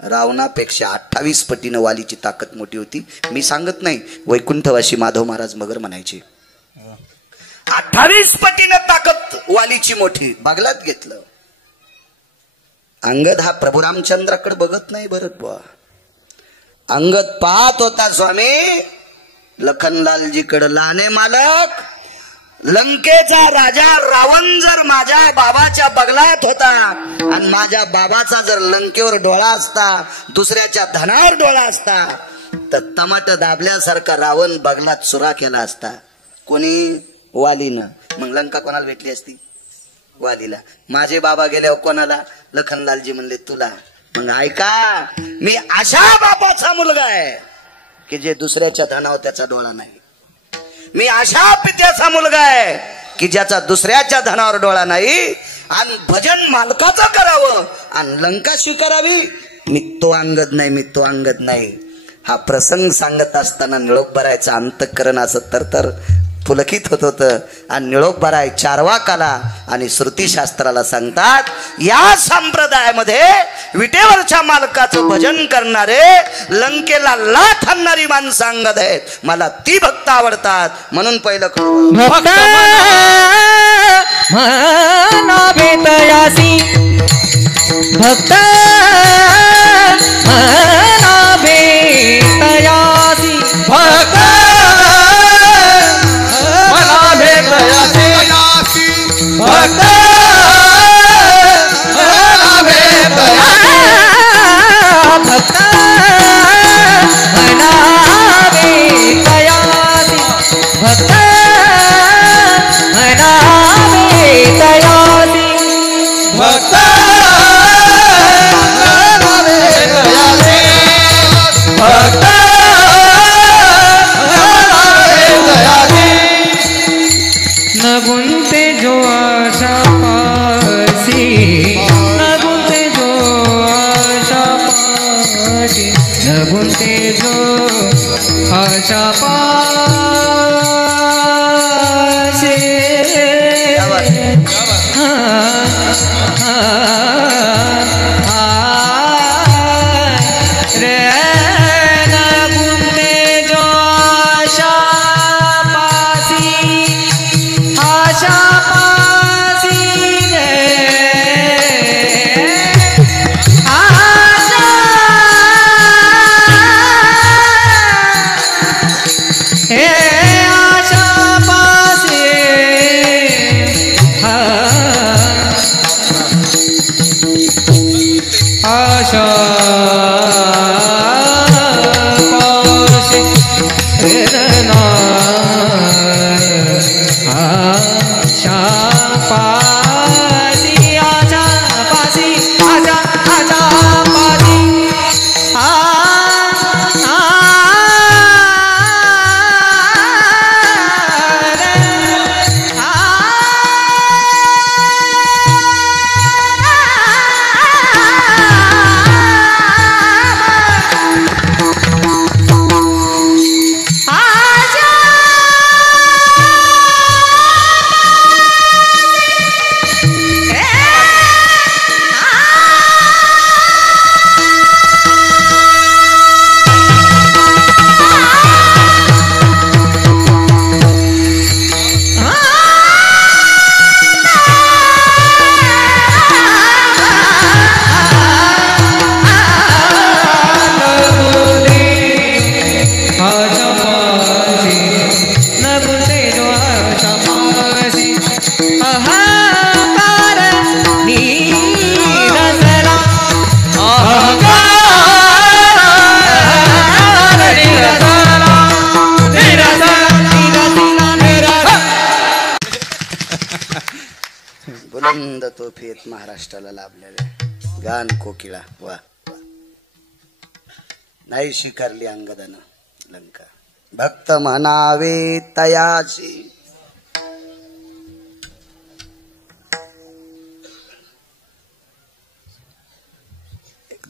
रावणापेक्षा 28 पटीनं वालीची ताकद मोठी होती. मी सांगत नाही, वैकुंठवासी माधव महाराज मगर म्हणायचे 28 पटीनं ताकद वालीची मोठी. बगलात घेतलं. अंगद हा प्रभू रामचंद्राकडे बघत नाही बरं बुवा. अंगद पाहत होता स्वामी लखनलालजीकडे लहाने मालक लंकेचा राजा रावण जर माझ्या बाबाच्या बगलात होता आणि माझ्या बाबाचा जर लंकेवर डोळा असता दुसऱ्याच्या धनावर डोळा असता तर टमाट दाबल्यासारखा रावण बगलात चुरा केला असता. कोणी? वालीनं. मग लंका कोणाला भेटली असती? वालीला. माझे बाबा गेल्यावर कोणाला? लखनलालजी म्हणले तुला. मग ऐका, मी अशा बापाचा मुलगा आहे की जे दुसऱ्याच्या धनावर त्याचा डोळा नाही. मी अशा पित्याचा मुलगा आहे की ज्याचा दुसऱ्याच्या धनावर डोळा नाही. आणि भजन मालकाचं करावं आणि लंका स्वीकारावी. मी तो अंगद नाही. हा प्रसंग सांगत असताना निळोबरायचं अंतःकरण असं तर पुलकित होत होतं. आणि निळोबराय चारवाकाला आणि श्रुतीशास्त्राला सांगतात या संप्रदायामध्ये विटेवरच्या मालकाचं भजन करणारे लंकेला लाथ आणणारी माणसं अंगद आहेत. मला ती भक्त आवडतात. म्हणून पहिलं भक्त मना भेटयासी भक्त मना भेटयासी भक्त मना भेटयासी भक्त मना भेटयासी भक्त मना भेटयासी भक्त मना भेटयासी भक्त भक्त न गुंते जो आशा पासी न गुंते जो आशा पासी न गुंते जो आशा पासी बुलंद तोफेत महाराष्ट्राला लाभलेले गान कोकिळा. वा नाही स्वीकारली अंगदानं लंका. भक्त म्हणावे तयाची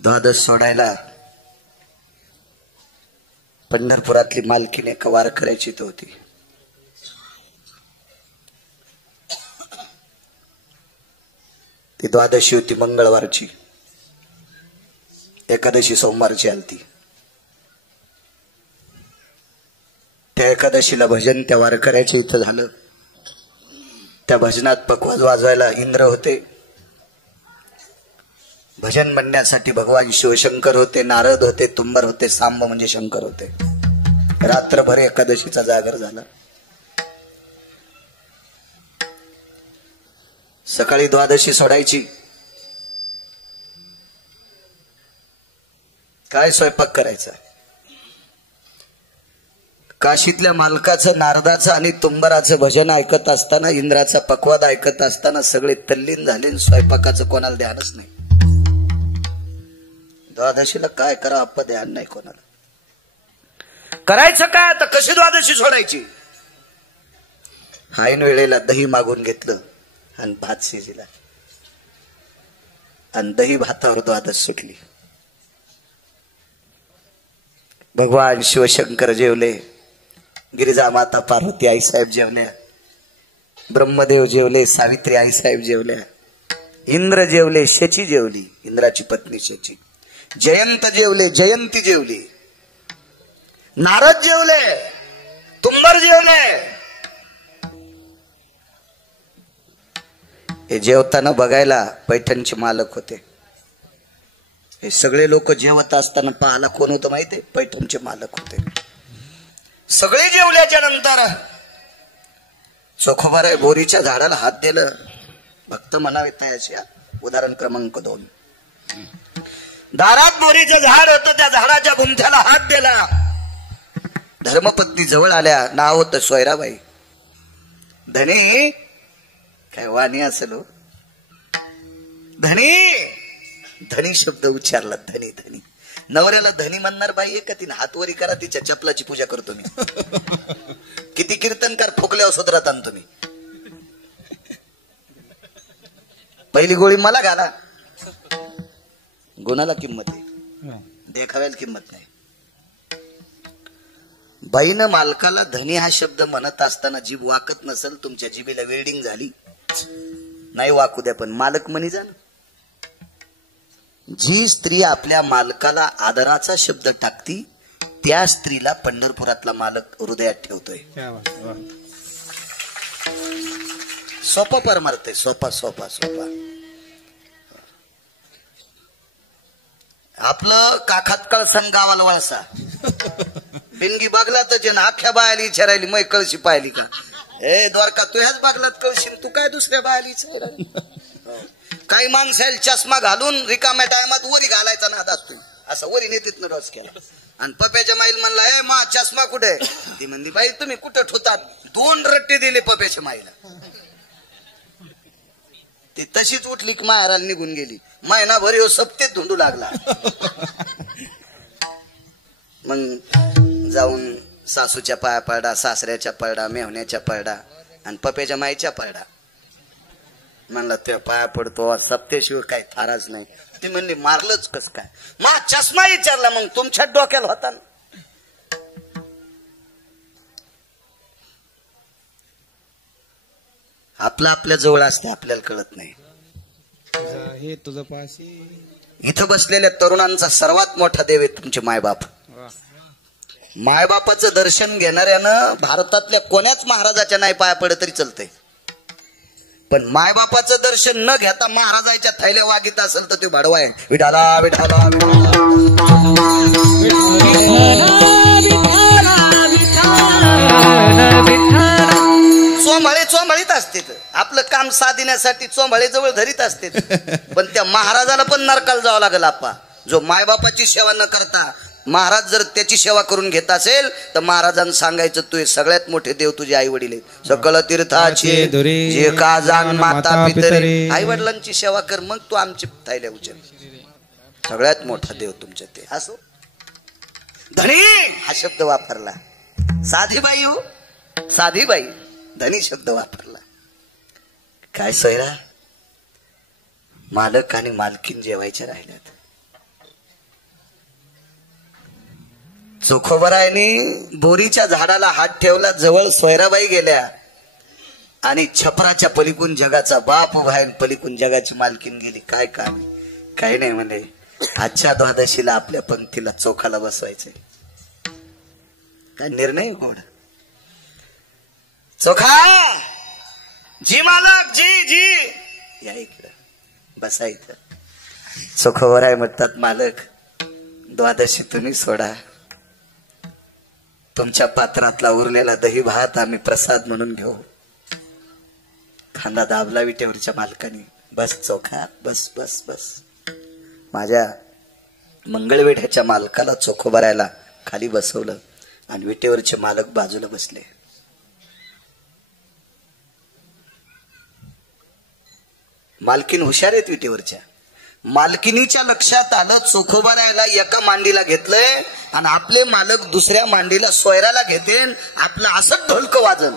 द्वादश सोडायला पंढरपुरातली मालकीने कवार करायची तो होती. ती द्वादशी होती मंगळवारची. एकादशी सोमवारची आलती. त्या एकादशीला भजन त्या वारकऱ्याच्या इथं झालं. त्या भजनात पकवाज वाजवायला इंद्र होते. भजन म्हणण्यासाठी भगवान शिवशंकर होते, नारद होते, तुंबर होते, सांब म्हणजे शंकर होते. रात्रभर एकादशीचा जागर झाला. सकाळी द्वादशी सोडायची. काय स्वयंपाक करायचा? काशीतल्या मालकाचं, नारदाचं आणि तुंबराचं भजन ऐकत असताना, इंद्राचा पकवाद ऐकत असताना सगळे तल्लीन झाले. स्वयंपाकाचं कोणाला ध्यानच नाही. द्वादशीला काय करा आपण ध्यान नाही कोणाला. करायचं काय आता? कशी द्वादशी सोडायची? ऐन वेळेला दही मागून घेतलं आणि भात शिजला आणि दही भातावर द्वादश सुटली. भगवान शिवशंकर जेवले, गिरिजा माता पार्वती आईसाहेब जेवल्या, ब्रह्मदेव जेवले, सावित्री आईसाहेब जेवल्या, इंद्र जेवले, शची जेवली, इंद्राची पत्नी शची, जयंत जेवले, जयंती जेवली, नारद जेवले, तुंबर जेवले. हे जेवताना बघायला पैठणचे मालक होते. हे सगळे लोक जेवत असताना पाहायला कोण होतं माहितीये? पैठणचे मालक होते. सगळे जेवल्याच्या नंतर चोखोबाराय बोरीच्या झाडाला हात दिलं. भक्त म्हणावे तयाच्या. उदाहरण क्रमांक 2. दारात बोरीचं झाड होतं, त्या झाडाच्या गुंथ्याला हात दिला. धर्मपत्नी जवळ आल्या. नाव होतं सोयराबाई. धनी काय वाणी असेल हो. धनी, धनी शब्द उच्चारला. धनी धनी. नवऱ्याला धनी म्हणणार बाई आहे का? तिने हातवरी करा, तिच्या चपलाची पूजा करतो मी. किती कीर्तनकार फुकल्यावर सुधरत आणतो मी. पहिली गोळी मला घाला. गुणाला किंमत आहे, देखाव्याला किंमत नाही. बाईनं मालकाला धनी हा शब्द म्हणत असताना जीभ वाकत नसेल, तुमच्या जिभेला वेल्डिंग झाली नाही, वाकू द्या, पण मालक म्हणी जा ना. जी स्त्री आपल्या मालकाला आदराचा शब्द टाकती, त्या स्त्रीला पंढरपुरातला मालक हृदयात ठेवतोय. सोपा परमार्थ आहे. सोपा सोपा सोपा. आपलं काखात कळसन गावाला वळसा. बिनगी बागला तर जन अख्ख्या बायाली विचारायली मै कळशी पाहिली का? ए द्वारका, तू ह्याच बागलात कळशील, तू काय दुसऱ्या बायाली विचारायली? काही माणसाला चष्मा घालून रिकाम्या टायमात वरी घालायचा नाद असतो. असं वरी नेतीत रोज केला. आणि पप्याच्या माईल म्हणला, ए मा चष्मा कुठे? ती म्हणली, बाई तुम्ही कुठं ठोतात? 2 रट्टे दिले पप्याच्या माईला. ती तशीच उठली की माहेराला निघून गेली. महिनाभर येऊ सप्तेत धुंडू लागला. मग जाऊन सासूच्या पाया पडला, सासऱ्याच्या पडला, मेहण्याच्या पडला आणि पप्याच्या माईच्या पडला. म्हणला त्या पाया पडतो, सप्तेशिवाय काही थाराच नाही. ती म्हणली, मारलंच कस काय? मा चष्मा विचारला. मग तुमच्या डोक्याला होता ना. आपलं आपल्या जवळ असते, आपल्याला कळत नाही. हे तुझं पाशी. इथं बसलेल्या तरुणांचा सर्वात मोठा देव आहे तुमचे मायबाप. मायबापाचं दर्शन घेणाऱ्यानं भारतातल्या कोण्याच महाराजाच्या नाही पाया पडत तरी चालतंय. पण मायबापाचं दर्शन न घेता महाराजाच्या थैल्या वागित असेल तर ते भाडवा आहे. विठाला विठाला चोंभाळे चोंभाळीत असते. आपलं काम साधण्यासाठी चोंभाळे जवळ धरीत असते. पण त्या महाराजाला पण नरकाला जावं लागेल. आपा जो मायबापाची सेवा न करता महाराज जर त्याची सेवा करून घेत असेल तर महाराजांना सांगायचं, तू सगळ्यात मोठे देव तुझे आई वडील आहेत. सकल तीर्थाचे जे का जाण माता पितरे. आई वडिलांची सेवा कर, मग तू आमची थैल्या उचल. सगळ्यात मोठा देव तुमच्या ते. असो धनी हा शब्द वापरला. साधी बाई हो, साधी बाई धनी शब्द वापरला. काय सोयरा, मालक आणि मालकीन जेवायच्या राहिल्यात. चोखोबरायनी बोरीच्या झाडाला हात ठेवला. जवळ सोयराबाई गेल्या आणि छपराच्या पलीकून जगाचा बाप उभा आहे, पलीकून जगाची मालकीन गेली. काय काम? काही नाही म्हणे, आजच्या द्वादशीला आपल्या पंक्तीला चोखाला बसवायचंय. काय निर्णय गोड. चोखा जी मालक जी जी या इकडं बसा. इथं चोखोबर आहे म्हणतात मालक. द्वादशी तुम्ही सोडा, तुमच्या पात्रातला उरलेला दही भात आम्ही प्रसाद म्हणून घेऊ. खांदा दाबला विटेवरच्या मालकाने. बस चोखा, बस बस बस. माझ्या मंगळवेढ्याच्या मालकाला चोखोबरायला खाली बसवलं आणि विटेवरचे मालक बाजूला बसले. मालकीन हुशार आहेत विटेवरच्या. मालकिनीच्या लक्षात आलं चोखोबरायला एका मांडीला घेतलंय आणि आपले मालक दुसऱ्या मांडीला सोयराला घेतेन. आपलं असं ढोलकं वाजन,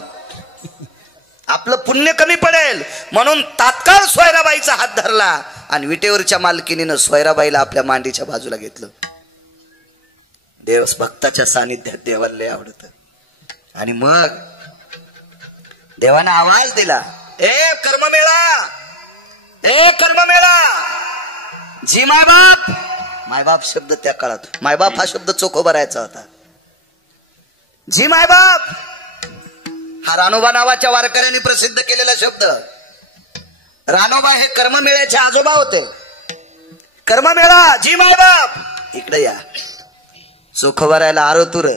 आपलं पुण्य कमी पडेल म्हणून तात्काळ सोयराबाईचा हात धरला आणि विटेवरच्या मालकिनीनं सोयराबाईला आपल्या मांडीच्या बाजूला घेतलं. देव भक्ताच्या सानिध्यात देवाला लय आवडत. आणि मग देवानं आवाज दिला, ए कर्ममेळा, ए कर्ममेळा. जी मायबाप, मायबाप शब्द त्या काळात, मायबाप हा शब्द चोखोबरायचा होता. जी मायबाप हा रानोबा नावाच्या वारकऱ्यांनी प्रसिद्ध केलेला शब्द. रानोबा हे कर्ममेळ्याचे आजोबा होते. कर्ममेळा, जी मायबाप इकडे या. चोखोबरायला आरोतुर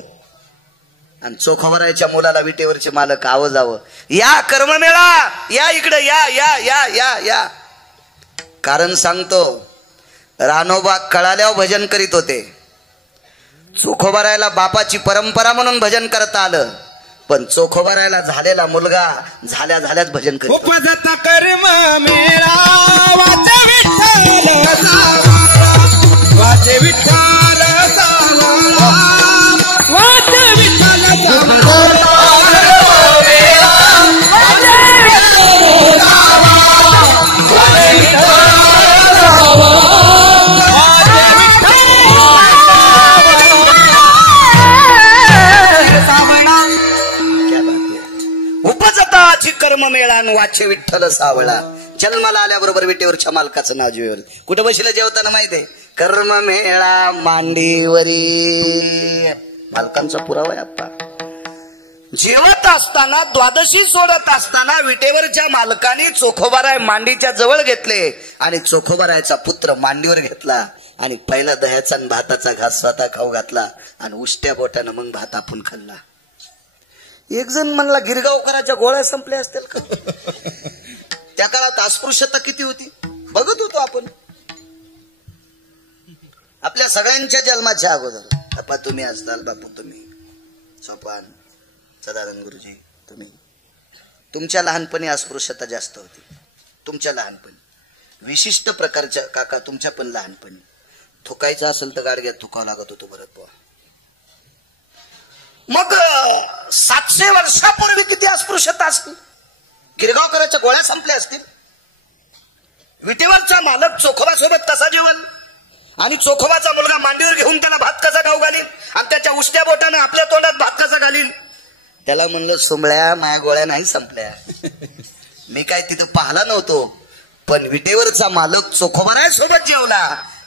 आणि चोखोबरायच्या मुलाला विटेवरचे मालक आवाजावं, या कर्ममेळा, या इकडे या या या या या. कारण सांगतो, रानोबा कळाल्यावर भजन करीत होते. चोखोबरायला बापाची परंपरा म्हणून भजन करता आलं, पण चोखोबरायला झालेला मुलगा झाल्या झाल्याच भजन करीत. उपजता कर्म मेळा वाचे विठ्ठल वाचे विठ्ठल वाचे विठ्ठल कर्ममेळा वाचे विठ्ठल सावळा. जन्माला आल्याबरोबर विटेवरच्या मालकाचं नाव जेवर. कुठं बसलं जेवताना माहितीये? कर्ममेळा मांडीवरी. मालकांचा पुरावा आहे आप्पा. जेवत असताना, द्वादशी सोडत असताना विटेवरच्या मालकाने चोखोबराय मांडीच्या जवळ घेतले आणि चोखोबरायचा पुत्र मांडीवर घेतला आणि पहिला दह्याचा आणि भाताचा घास स्वतः खाऊ घातला आणि उष्ट्या बोटानं मग भात आपण खाल्ला. एक जण म्हणला गिरगावकराच्या गोळ्या संपल्या असतील का? त्या काळात अस्पृश्यता किती होती बघत होतो आपण. आपल्या सगळ्यांच्या जन्माच्या अगोदर बापा तुम्ही असताल, बापू तुम्ही, सोपान सदानंद गुरुजी तुम्ही, तुमच्या लहानपणी अस्पृश्यता जास्त होती. तुमच्या लहानपणी विशिष्ट प्रकारच्या, काका तुमच्या पण लहानपणी थुकायचं असेल तर गाडग्यात थुकावं लागत होतो बरं बुवा. मग 700 वर्षापूर्वी किती अस्पृश्यता असतील? गिरगावकराच्या गोळ्या संपल्या असतील. विटेवरचा मालक चोखोबासोबत कसा जेवल आणि चोखोबाचा मुलगा मांडीवर घेऊन त्याला भात कसा खाऊ घालील आणि त्याच्या उष्ट्या बोटानं आपल्या तोंडात भात कसा घालील? त्याला म्हणलं सोमळ्या माझ्या गोळ्या नाही संपल्या. मी काय तिथं पाहिला नव्हतो, पण विटेवरचा मालक चोखोबाराय सोबत जेवला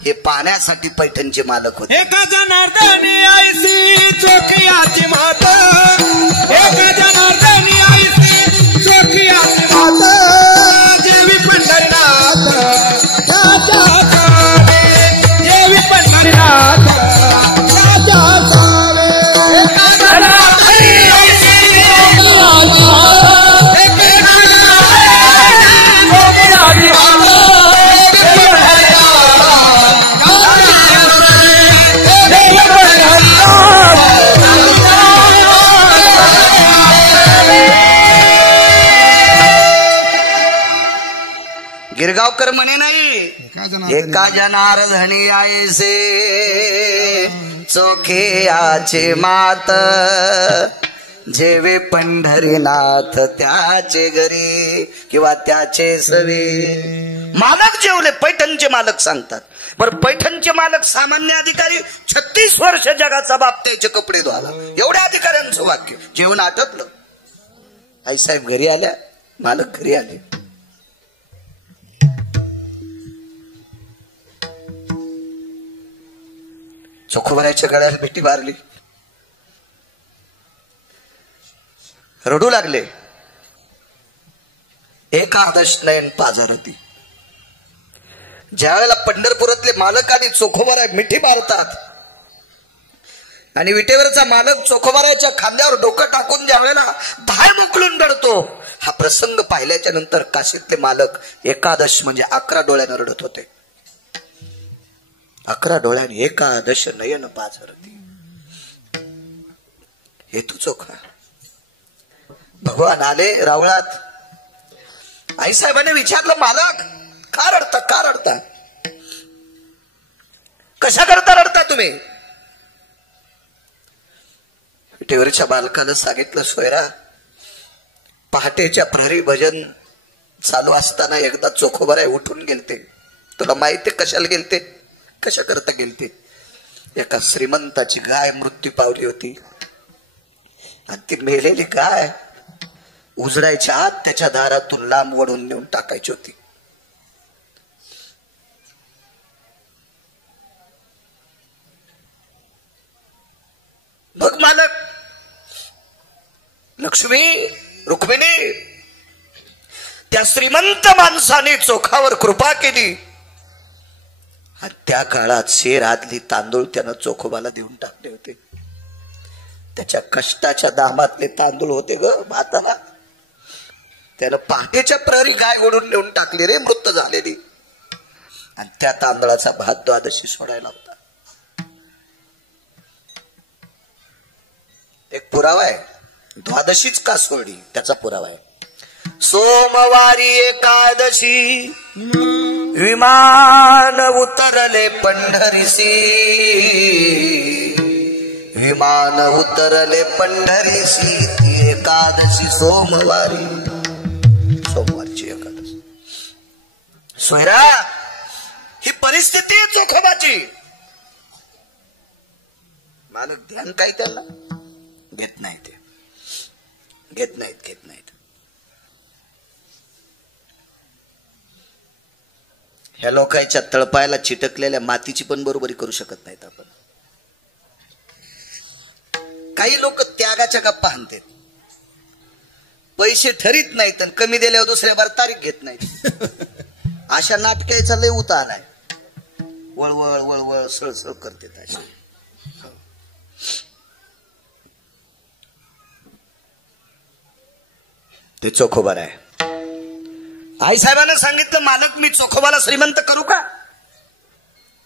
हे पाहण्यासाठी पैठणचे मालक होते. एका जनार्दनी आईसी चोखियाची मात, एका जनार्दनी आईसी चोखियाची मात, जेवी पंढरीनाथ राजा सावे, जेवी पंढरीनाथ राजा सावे. एका जनार्दनी आईसी चोखियाची मात, एका जनार्दनी चोखियाची मात. गिरगावकर म्हणे नाही, एका जनार्दनी आयसे चोखियाचे मात, जेवे पंढरीनाथ त्याचे घरी किंवा त्याचे सवे. मालक जेवले, पैठणचे मालक सांगतात. बरं पैठणचे मालक सामान्य अधिकारी 36 वर्ष जगाचा बाप त्याचे कपडे धुवाला, एवढ्या अधिकाऱ्यांचं वाक्य. जेवण आटपलं, आईसाहेब घरी आल्या, मालक घरी आले. चोखोबरायच्या गळ्याला मिठी मारली, रडू लागले. एकादश नयन पाझरती. ज्या वेळेला पंढरपुरातले मालक आणि चोखोबारा मिठी मारतात आणि विटेवरचा मालक चोखोबाराच्या खांद्यावर डोकं टाकून ज्या वेळेला धाय मोकळून रडतो, हा प्रसंग पाहिल्याच्या नंतर काशीतले मालक एकादश म्हणजे 11 डोळ्यानं रडत होते. 11 डोळ्याने एकादश नयन पाझरती. हेतू चोखा. भगवान आले रावळात. आईसाहेबांनी विचारलं, मालक का रडता, का रडता, कशा करता रडता तुम्ही? विटेवरच्या बालकाला सांगितलं, सोयरा पहाटेच्या प्रहरी भजन चालू असताना एकदा चोखोबारा उठून गेलते. तुला माहिती कशाला गेलते, कशा करता गेलते? एका श्रीमंताची गाय मृत्यू पावली होती आणि ती मेलेली गाय उजडायच्या आत त्याच्या दारातून लांब वळून नेऊन टाकायची होती. मग मालक लक्ष्मी रुक्मिणी त्या श्रीमंत माणसाने चोखावर कृपा केली आणि त्या काळात शेर आदली तांदूळ त्यानं चोखोबाला देऊन टाकले होते. त्याच्या कष्टाच्या दामातले तांदूळ होते ग भाताला. त्यानं पहाटेच्या प्रहरी गाय ओढून नेऊन टाकली रे मृत झालेली, आणि त्या तांदळाचा भात द्वादशी सोडायला होता. एक पुरावा आहे, द्वादशीच का सोडली त्याचा पुरावा आहे. सोमवारी एकादशी विमान उतरले पंढरीसी, विमान उतरले पंढरीसी, एकादशी सोमवारी, सोमवारची एकादशी. सोयरा ही परिस्थिती आहे चोखोबाची. मालक ध्यान काय त्याला घेत नाही, ते घेत नाहीत. ह्या लोकांच्या तळपायाला चिटकलेल्या मातीची पण बरोबरी करू शकत नाहीत आपण. काही लोक त्यागाच्या गप्पा हाणतात, पैसे ठरीत नाहीत आणि कमी दिल्यावर दुसऱ्या बार तारीख घेत नाहीत. अशा नाटकाचा लय उता आलाय. वळवळ वळवळ सळसळ करते. ते चोखोबारा आहे. आईसाहेबांना सांगितलं, मालक मी चोखोबाला श्रीमंत करू का?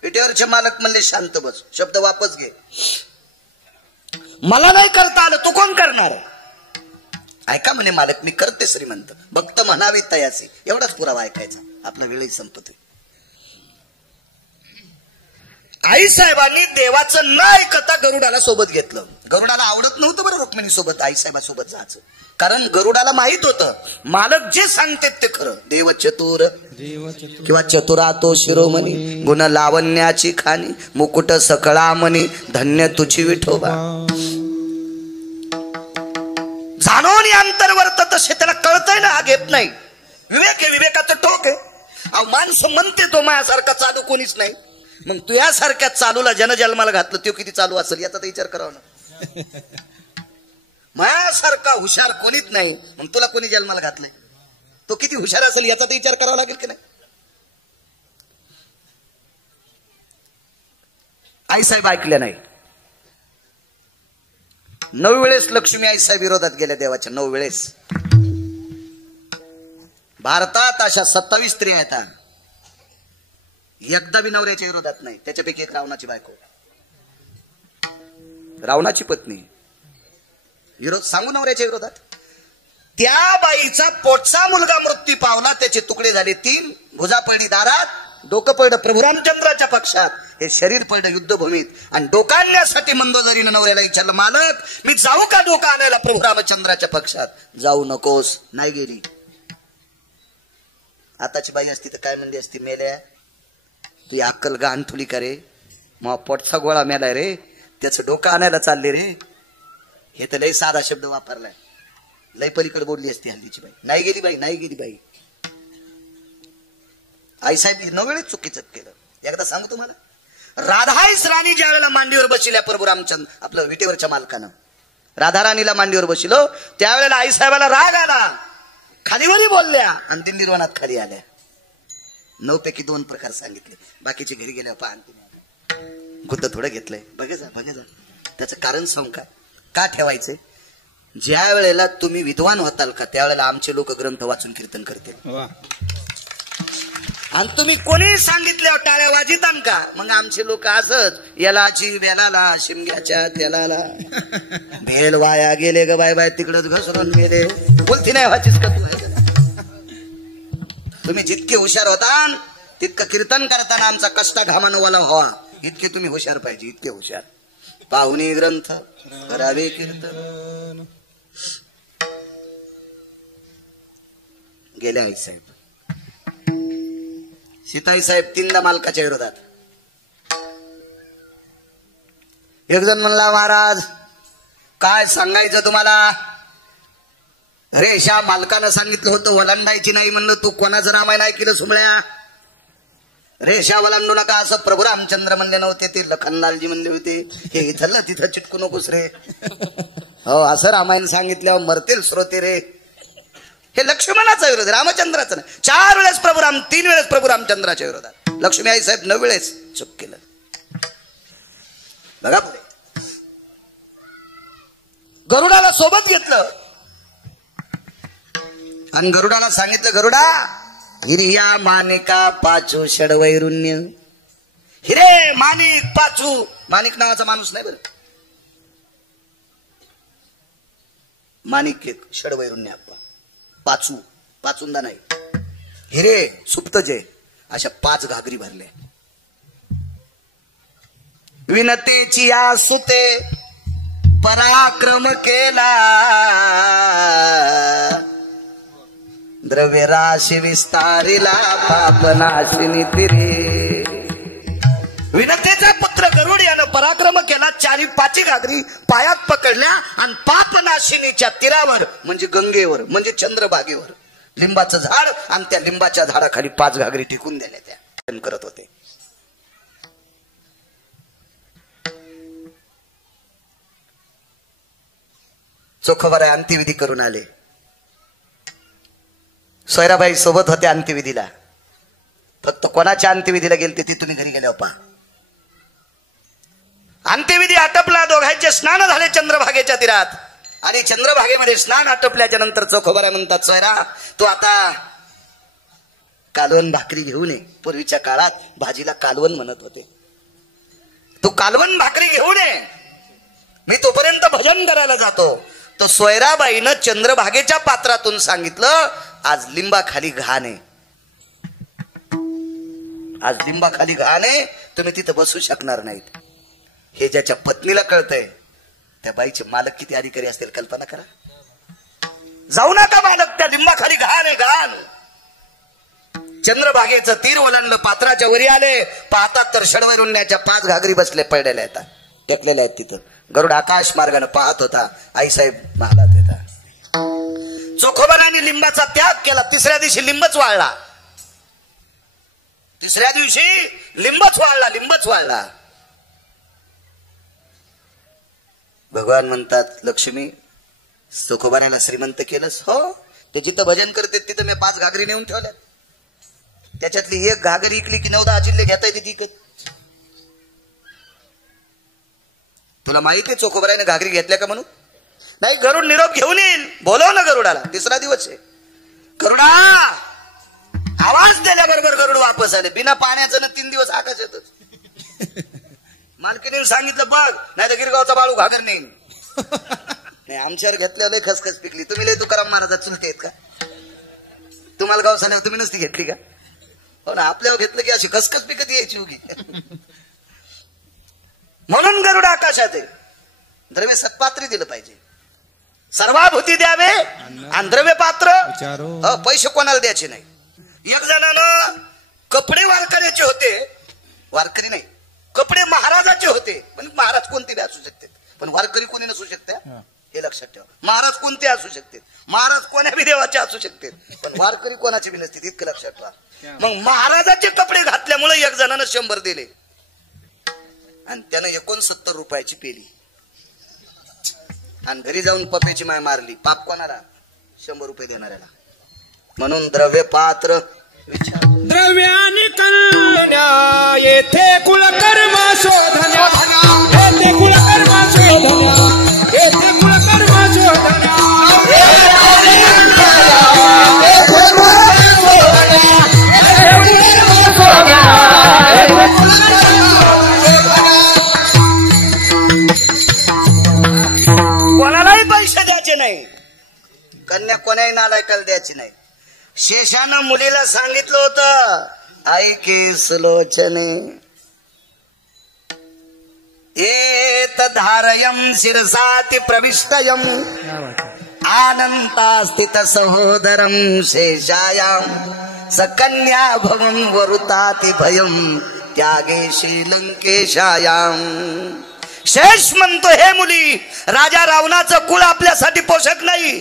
विटेवरचे मालक म्हणले, शांत बस, शब्द वापस घे. मला नाही करता आलं, तू कोण करणार? ऐका म्हणे मालक, मी करते श्रीमंत, भक्त म्हणावी तयाचे. एवढाच पुरावा ऐकायचा, आपला वेळही संपतोय. आईसाहेबांनी देवाचं न ऐकता गरुडाला सोबत घेतलं. गरुडाला आवडत नव्हतं बरं रुक्मिणी सोबत आईसाहेबासोबत जायचं, कारण गरुडाला माहित होतं मालक जे सांगतात ते खरं. देव चतुर किंवा चतुरातो शिरोमणी, गुण लावण्याची खाणी, मुकुट सकळामणी, धन्य तुझी विठोबा. जाणून अंतर्वर्त तसे त्याला कळतंय ना, हा घेत नाही. विवेक आहे, विवेकाचं टोक आहे. अहो माणसं म्हणते तो माझ्यासारखा चालू कोणीच नाही. मग तू यासारख्या चालूला जनजन्माला घातलं, तो किती चालू असेल याचा तर विचार करावा ना. माझ्यासारखा हुशार कोणीच नाही, मग तुला कोणी जन्माला घातलंय, तो किती हुशार असेल याचा तर विचार करावा लागेल की नाही. आईसाहेब ऐकल्या नाही. 9 वेळेस लक्ष्मी आईसाहेब विरोधात गेल्या देवाच्या. 9 वेळेस. भारतात अशा 27 स्त्रिया आहेत, एकदा बी नवऱ्याच्या विरोधात नाही. त्याच्यापैकी एक रावणाची बायको, रावणाची पत्नी, विरोध सांगू नवऱ्याच्या विरोधात. त्या बाईचा पोटचा मुलगा मृत्यू पावला, त्याचे तुकडे झाले 3, भुजा पडली दारात, डोकं पडलं प्रभू रामचंद्राच्या पक्षात, हे शरीर पडलं युद्धभूमीत. आणि डोका आणण्यासाठी मंदोदरीनं नवऱ्याला विचारलं, मालक मी जाऊ का डोका आणायला प्रभू रामचंद्राच्या पक्षात? जाऊ नकोस. नाही गेली. आताची बाई असती तर काय म्हणली असती, मेल्या तू अक्कल गाण थुली का रे, मग पोटचा गोळा मेलाय रे, त्याचं डोकं आणायला चालले रे. हे तर लय साधा शब्द वापरलाय, लय पलीकडे बोलली असती हल्लीची बाई. नाही गेली बाई, नाही गेली बाई. आईसाहेब 9 वेळेस चुकीचं केलं. एकदा सांगू तुम्हाला, राधाईस राणी ज्या वेळेला मांडीवर बसल्या प्रभू रामचंद्र आपलं विटेवरच्या मालकानं राधा राणीला मांडीवर बसलो, त्यावेळेला आईसाहेबाला राग आला, खालीवरी बोलल्या आणि दिंडी रोवनात खाली आल्या. 9 पैकी 2 प्रकार सांगितले, बाकीचे घरी गेल्यावर पहा. गुत्त थोडं घेतलंय, बघा जा. त्याचं कारण सांगू का ठेवायचंय? ज्या वेळेला तुम्ही विद्वान होताल का त्यावेळेला आमचे लोक ग्रंथ वाचून कीर्तन करतील. आणि तुम्ही कोणी सांगितल्यावर टाळ्या वाजितान का, मग आमचे लोक असच यालाची बेलाला शिमग्याच्या तेलाला भेल वाया गेले ग बाय तिकडच घसरून गेले बोलती नाही व्हायचीच का तू. तुम्ही जितके हुशार होता तितकं कीर्तन करताना आमचा कष्टा घामानं वाला व्हावा इतके तुम्ही हुशार पाहिजे, इतके हुशार. पाहुणी ग्रंथ करावे कीर्तन. गेले आई साहेब, सीताई साहेब 3दा मालकाच्या विरोधात. एक जण म्हणला, महाराज काय सांगायचं तुम्हाला, रेषा मालकानं सांगितलं होतं वलांडायची नाही, म्हणलं तू कोणाचं रामायण ऐकलं सुमळ्या, रेषा वलांडू नका असं प्रभू रामचंद्र म्हणले नव्हते, ते लखनलालजी म्हणले होते. हे इथलं तिथं चिटकू नकोस रे. हो असं रामायण सांगितल्यावर मरतील श्रोते रे. हे लक्ष्मणाचा विरोध, रामचंद्राचा नाही. 4 वेळेस प्रभू राम, 3 वेळेस प्रभू रामचंद्राच्या विरोधात. लक्ष्मी आई साहेब 9 वेळेस चूक केलं. बघा पुढे गरुडाला सोबत घेतलं आणि गरुडाला सांगितलं, गरुडा हिरिया मानिका पाचू षडवैरुण्य. हिरे माणिक पाचू, माणिक नावाचा माणूस नाही बरं, माणिक एक, षडवैरुण्य आप्पा, पाचू पाचुंदा नाही, हिरे सुप्त जय, अशा 5 घागरी भरल्या. विनतेची आसुते पराक्रम केला, द्रव्य राशी विस्तारिला पापनाशिनी तिरे. विनतेचा पुत्र गरुड यानं पराक्रम केला, 4-5 घागरी पायात पकडल्या आणि पापनाशिनीच्या तीरावर म्हणजे गंगेवर म्हणजे चंद्रभागेवर लिंबाचं झाड आणि त्या लिंबाच्या झाडाखाली 5 घागरी टिकून दिल्या. त्या करत होते. चोखोबारा अंत्यविधी करून आले. सोयराबाई सोबत होते अंत्यविधीला. फक्त कोणाच्या अंत्यविधीला गेलते ते तुम्ही घरी गेल्यावर पहा. अंत्यविधी आटपला, दोघांचे स्नान झाले चंद्रभागेच्या तीरात. आणि चंद्रभागेमध्ये स्नान आटपल्याच्या नंतर चोखोबारा म्हणतात, सोयरा तू आता कालवण भाकरी घेऊन ये. पूर्वीच्या काळात भाजीला कालवण म्हणत होते. तू कालवण भाकरी घेऊन ये, मी तोपर्यंत भजन करायला जातो. तो सोयराबाईनं चंद्रभागेच्या पात्रातून सांगितलं, आज लिंबाखाली घाण आहे, आज लिंबाखाली घाण आहे, तुम्ही तिथं बसू शकणार नाहीत. हे ज्याच्या पत्नीला कळतंय त्या बाईचे मालक किती अधिकारी असतील कल्पना करा. जाऊ नका मालक, त्या लिंबाखाली घाण आहे, घाण. चंद्रभागेचं तीर ओलांडलं, पात्राच्या वरी आले, पाहतात तर षडवैरुण्याच्या 5 घागरी बसले पडलेल्या आहेत, टेकलेल्या आहेत तिथं. गरुड आकाश मार्गाने पाहत होता. आईसाहेब महालात येतात. चोखोबाराने लिंबाचा त्याग केला. 3ऱ्या दिवशी लिंबच वाळला. 3ऱ्या दिवशी लिंबच वाळला, लिंबच वाळला. भगवान म्हणतात, लक्ष्मी चोखोबाराला श्रीमंत केलंस. हो, ते जिथं भजन करते तिथं मी 5 घागरी नेऊन ठेवल्या. त्याच्यातली 1 घागरी इकली की 9-10 जिल्हे घेता येते तिकत. तुला माहिती आहे चोखोबाराने घागरी घेतल्या का म्हणून? नाही, गरुड निरोप घेऊन येईल. बोलव ना गरुडाला. 3रा दिवस आहे. गरुडा आवाज दिल्याबरोबर गरुड वापस आले. बिना पाण्याचं ना 3 दिवस आकाश येतच. मालकीने सांगितलं, बघ नाही तर गिरगावचा बाळू घागर नेईन. नाही, आमच्यावर घेतल्या लय खसखस पिकली. तुम्ही लय तुकाराम महाराजात चुलते आहेत का? तुम्हाला गाव झाल्यावर तुम्ही नसती घेतली का? हो ना, आपल्यावर घेतलं की अशी खसखस पिकत यायची उगी. म्हणून गरुड आकाशात आहे. द्रव्य सत्पात्री दिलं पाहिजे, सर्वाभूती द्यावे आणि द्रव्य पात्र पैसे कोणाला द्यायचे नाही. एक जणानं कपडे वारकऱ्याचे होते, वारकरी नाही, कपडे महाराजाचे होते. पण महाराज कोणते बी असू शकते, पण वारकरी कोणी नसू शकते, हे लक्षात ठेवा. महाराज कोणते असू शकते, महाराज कोण्या बी देवाचे असू शकते, पण वारकरी कोणाचे बी नसते, इतकं लक्षात ठेवा. मग महाराजाचे कपडे घातल्यामुळे एक जणानं 100 दिले आणि त्यानं 69 रुपयाची पेली आणि घरी जाऊन पप्याची माय मारली. पाप कोणाला? 100 रुपये देणाऱ्याला. म्हणून द्रव्य पात्र द्रव्याने कन्या येथे कुलकर्म शोधन्या येथे कुलकर्म शोधन्या येथे कुलकर्म शोधन्या कोणालाही पैसे द्यायचे नाही, कन्या कोणाही नालायकाला द्यायची नाही. शेषानं मुलीला सांगितलं होतं, ऐके सुलोचने एत धारयम शिरसाति प्रविष्टयम आनंता स्थित सहोदरम शेषायाम सकन्या भवम वरुताति भयम त्यागे श्रीलंकेशायाम. शेष म्हणतो, हे मुली, राजा रावणाचं कुळ आपल्यासाठी पोषक नाही,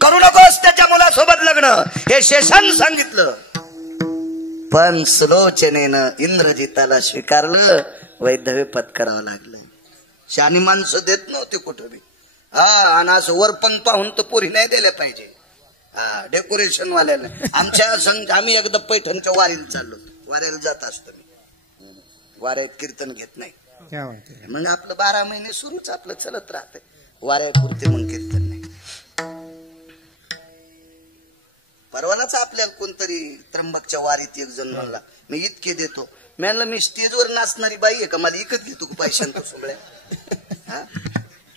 करू नकोस त्याच्या मुलासोबत लग्न, हे शेषानं सांगितलं. पण सुलोचनेनं इंद्रजिताला स्वीकारलं, वैधव्य पत्करावं लागलं. शानी माणसं देत नव्हते कुठं बी. आणि असं वरपण पाहून तर पोरी नाही दिल्या पाहिजे. डेकोरेशन वाल्याला आम्ही एकदा पैठणच्या वारीला चाललो, वाऱ्याला जात असतो मी, वाऱ्यात कीर्तन घेत नाही, मग आपलं 12 महिने सुरूच आपलं चलत राहतंय, वाऱ्यापुरते मग कीर्तन नाही. परवानाच आपल्याला कोणतरी त्र्यंबकच्या वारीत एक जण म्हणला, मी इतके देतो. म्हणलं, मी स्टेजवर नाचणारी बाई आहे का, मला इकत घेतो का पैशांत सगळ्या,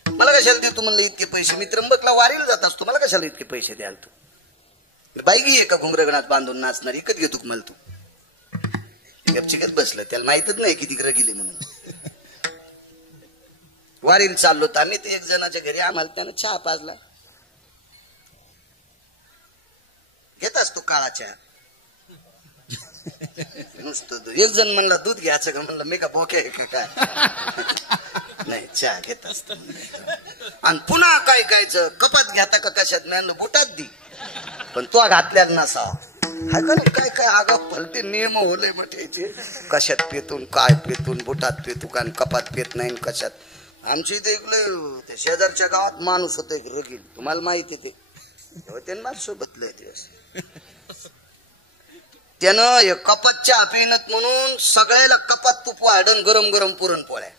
मला कशाला देतो म्हणलं इतके पैसे, मी त्र्यंबकला वारीला जात असतो, मला कशाला इतके पैसे द्याल तू, बाई गी आहे का घुंगरगणात बांधून नाचणारी, इकत घेतो का मला तू. गपचिकत बसलं, त्याला माहितच नाही किती ग्रह गेले म्हणून. वारीला चाललो तर आम्ही ते एक जणाच्या घरी, आम्हाला त्यानं चहा पाजला, घेत असतो काळाच्या नुसतं. एक जण म्हणला दूध घ्यायचं का, म्हणलं मी का बोके आहे का काय, नाही चहा घेत असतो. आणि पुन्हा काय कायचं, कपात घेता का कशात, म्हणलं बुटात दी, पण तो घातल्याला नसावा. हाय का काय काय आगाव फलते नियम होले म्हटायचे, कशात पेतून काय पेतून, बुटात पेतू का कपात पेत नाही कशात. आमच्या इथे ते शेजारच्या गावात माणूस होता एक रगील, तुम्हाला माहिती ते, त्यानं माझ्या सोबतलं दिवस, त्यानं कपात चहा पिणत म्हणून सगळ्याला कपात तूप वाढण, गरम गरम पुरणपोळ्या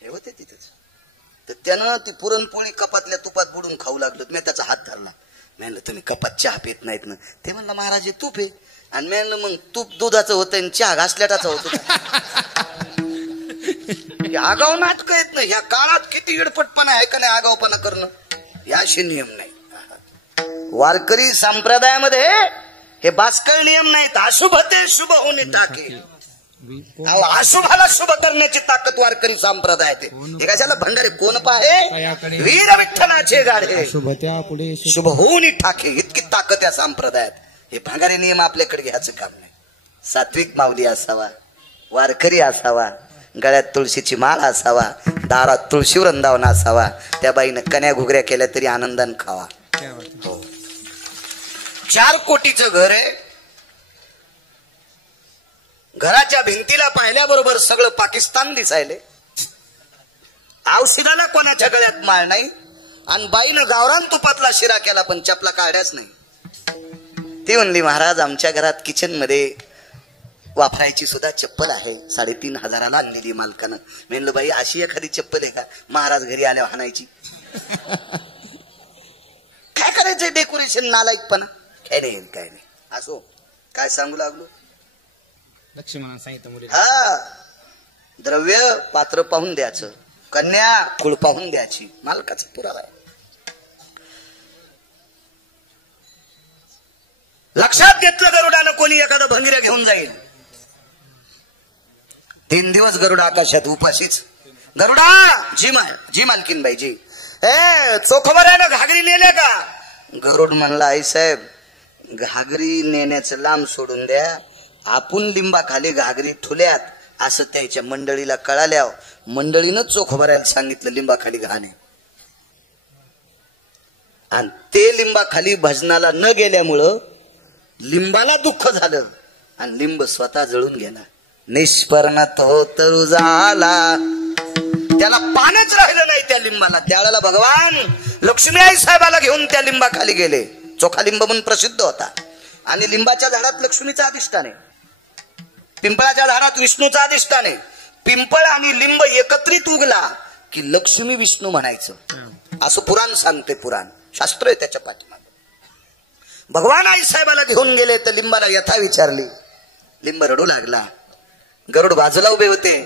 हे होते तिथेच. तर त्यानं ती पुरणपोळी कपातल्या तुपात बुडून खाऊ लागलो. मी त्याचा हात धरला, म्हणलं तुम्ही कपात चहा पित नाहीत ना. ते म्हणलं महाराज हे तूप आहे. आणि म्हणलं मग तूप दुधाचं होतं आणि चहा घासल्याटाचं होतं. आगाव नाटक येत नाही. या काळात किती इडपटपणा आहे का नाही आगावपणा करणं, याशी नियम नाही. वारकरी संप्रदायामध्ये हे बास्कळ नियम नाहीत. अशुभ ते शुभ होणे टाके, अशुभाला शुभ करण्याची ताकद वारकरी संप्रदायात आहे. हे कशाला भंडारे कोण पाहे, वीर विठ्ठलाचे गाढे शुभ होऊन टाके, इतकी ताकद या संप्रदायात. हे भंगारे नियम आपल्याकडे घ्यायचं काम नाही. सात्विक माऊली असावा, वारकरी असावा, गळ्यात तुळशीची माळ असावा, दारात तुळशी वृंदावन असावा. त्या बाईनं कन्या घुगऱ्या केल्या तरी आनंदाने खावा. 4 कोटीचं घर आहे. घराच्या भिंतीला पाहिल्याबरोबर सगळं पाकिस्तान दिसायले. औषधाला कोणाच्या गळ्यात माळ नाही. आणि बाईनं गावरान तुपातला शिरा केला पण चपला काढ्याच नाही. ती म्हणली महाराज आमच्या घरात किचन मध्ये वापरायची सुद्धा चप्पल आहे, 3,500ला आणलेली मालकानं. म्हणलं बाई अशी एखादी चप्पल आहे का महाराज घरी आल्यावर हाणायची. काय करायचंय डेकोरेशन, नालायकपणा काय नाही काय नाही. असो काय सांगू लागलो. लक्ष्मण सांगितलं, हा द्रव्य पात्र पाहून द्यायचं, कन्या कुळ पाहून द्यायची, मालकाचा पुरावा आहे. लक्षात घेतलं गरुडानं कोणी एखादं भंगिरे घेऊन जाईल. 3 दिवस गरुड आकाशात उपाशीच. गरुडा जी मालकीन बाई जी चोखबऱ्यानं घागरी नेले का. गरुड म्हणला आई साहेब घागरी नेण्याचं लांब सोडून द्या, आपण लिंबाखाली घागरी ठुल्यात असं त्याच्या मंडळीला कळाल्या. मंडळीनं चोखबऱ्याला सांगितलं लिंबाखाली घाणे. आणि ते लिंबाखाली भजनाला न गेल्यामुळं लिंबाला दुःख झालं आणि लिंब स्वतः जळून गेला. निष्पर्ण तो तरु झाला, त्याला पानच राहिलं नाही त्या लिंबाला. त्यावेळेला भगवान लक्ष्मी आई साहेबाला घेऊन त्या लिंबाखाली गेले. चोखा लिंब म्हणून प्रसिद्ध होता. आणि लिंबाच्या झाडात लक्ष्मीचा अधिष्ठान आहे, पिंपळाच्या झाडात विष्णूचा अधिष्ठान आहे. पिंपळ आणि लिंब एकत्रित उगला की लक्ष्मी विष्णू म्हणायचं, असं पुराण सांगते. पुराण शास्त्र आहे त्याच्या पाठीमागे. भगवान आई साहेबाला घेऊन गेले तर लिंबाला यथा विचारली. लिंब रडू लागला. गरुड बाजूला उभे होते.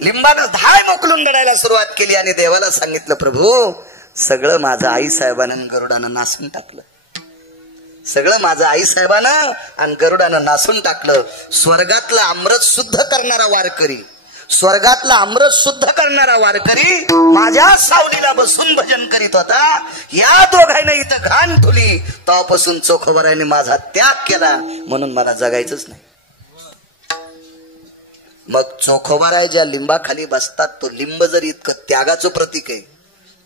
लिंबानं धाय मोकलून रडायला सुरुवात केली आणि देवाला सांगितलं, प्रभू सगळं माझं आई साहेबानं गरुडानं नासून टाकलं. सगळं माझं आई साहेबानं आणि गरुडानं नासून टाकलं. स्वर्गातलं अमृत शुद्ध करणारा वारकरी, स्वर्गातला अमृत शुद्ध करणारा वारकरी माझ्या सावलीला बसून भजन करीत होता. या दोघांना इथं घाण ठुली. तेव्हापासून चोखोबराने माझा त्याग केला, म्हणून मला जगायचंच नाही. मग चोखोबराय ज्या लिंबाखाली बसतात, तो लिंब जर इतकं त्यागाचं प्रतीक आहे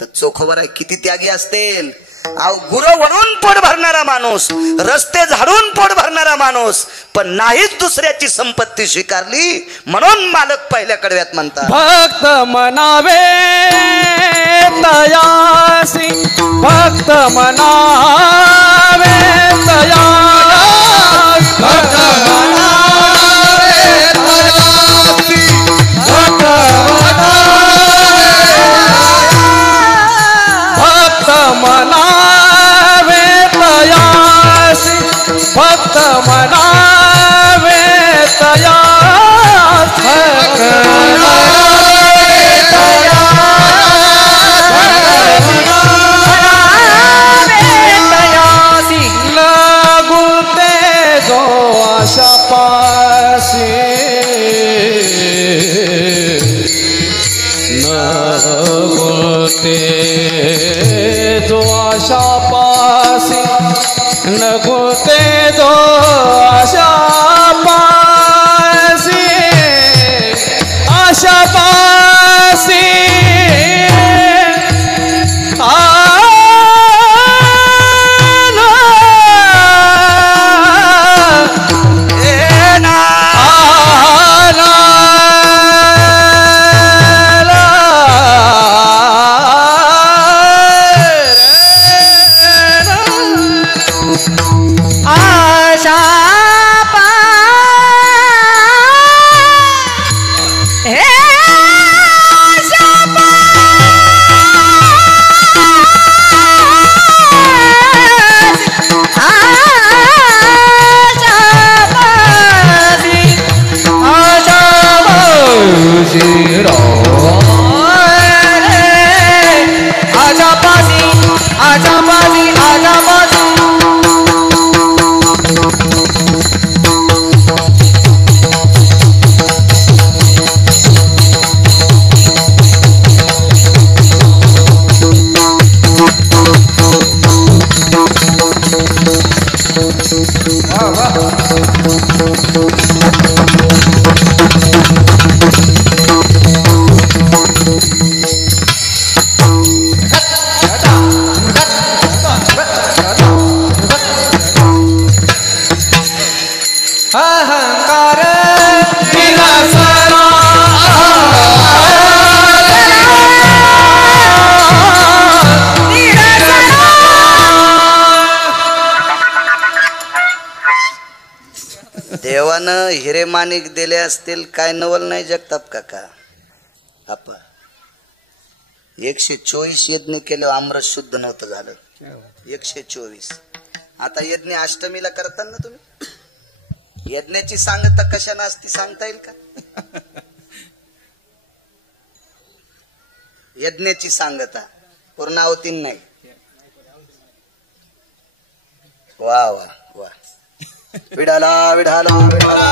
तर चोखोबराय किती त्यागी असतील. गुरं वरून पोट भरणारा माणूस, रस्ते झाडून पोट भरणारा माणूस, पण नाहीच दुसऱ्याची संपत्ती स्वीकारली, म्हणून मालक पहिल्या कडव्यात म्हणतात, भक्त मनावे तयासी, भक्त मनावे तयासी, भक्त मनावे तयासी, भक्त मनावे तयासी, भक्त मनावे तयासी, लगुते जो आशा पासी, लगुते जो आशा पासी, लगुते जो आशा पासी, आशा पासी देवानं हिरे माणिक दिले असतील, काय नवल नाही जगताप काका. आपा 124 यज्ञ केलं, अमृत शुद्ध नव्हतं झालं. 124. आता यज्ञ अष्टमीला करता ना तुम्ही, यज्ञाची सांगता कशाने असती सांगता येईल का? यज्ञाची सांगता पूर्णावतीन नाही. वा वा वा, विडाला विडाला विडाला.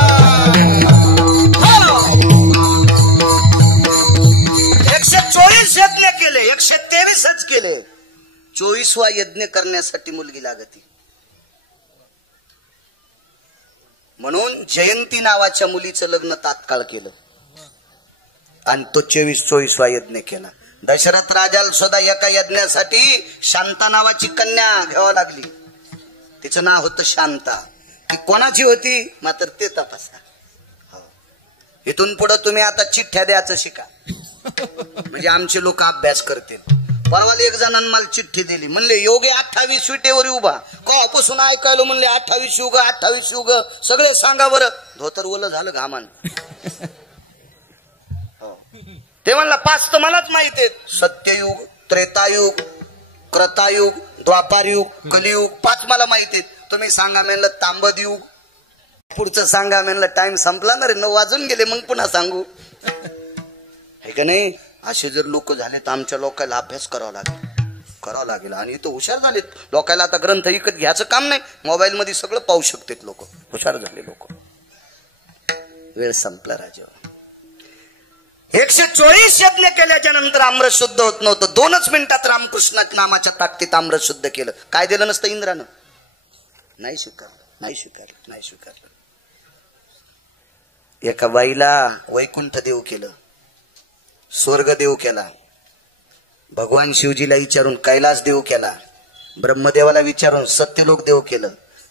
124 यज्ञ केले, 123च केले. 24वा यज्ञ करण्यासाठी मुलगी लागती, म्हणून जयंती नावाच्या मुलीचं लग्न तात्काळ केलं आणि तो 24वा यज्ञ केला. दशरथ राजाला सुद्धा एका यज्ञासाठी शांता नावाची कन्या घ्यावी लागली. तिचं नाव होतं शांता. ती कोणाची होती मात्र ते तपासा. इथून पुढे तुम्ही आता चिठ्ठ्या द्यायचं शिका, म्हणजे आमचे लोक अभ्यास करतील. परवाली एक जणांनी मला चिठ्ठी दिली, म्हणले योगी 28 विटेवर उभा, कवापासून ऐकायलो म्हणले 28 युग 28 युग, सगळे सांगा बरं. धोतर ओलं झालं घामान. ते म्हणला 5 तर मलाच माहित आहेत, सत्ययुग, त्रेतायुग, क्रतायुग, द्वापारयुग, कलियुग, 5 मला माहित आहेत. तुम्ही सांगा म्हणलं तांबद युग, पुढचं सांगा म्हणलं टाइम संपला ना रे, 9 वाजून गेले, मग पुन्हा सांगू आहे का नाही. असे जर लोक झाले तर आमच्या लोकांना अभ्यास करावा लागेल. आणि तो हुशार झालेत लोकांना, आता ग्रंथ विकत घ्यायचं काम नाही, मोबाईल मध्ये सगळं पाहू शकतात लोक, हुशार झाले लोक. वेळ संपला राजा. 124 यज्ञ केल्याच्या नंतर अमृत शुद्ध होत नव्हतं. 2च मिनिटात रामकृष्ण नामाच्या ताकदीत अमृत शुद्ध केलं. काय दिलं नसतं इंद्रानं? नाही स्वीकारलं. एका बाईला वैकुंठ देव केलं, स्वर्ग देव केला, भगवान शिवजीला विचारून कैलास देव केला, ब्रह्मदेवाला विचारून सत्यलोक देव केलं.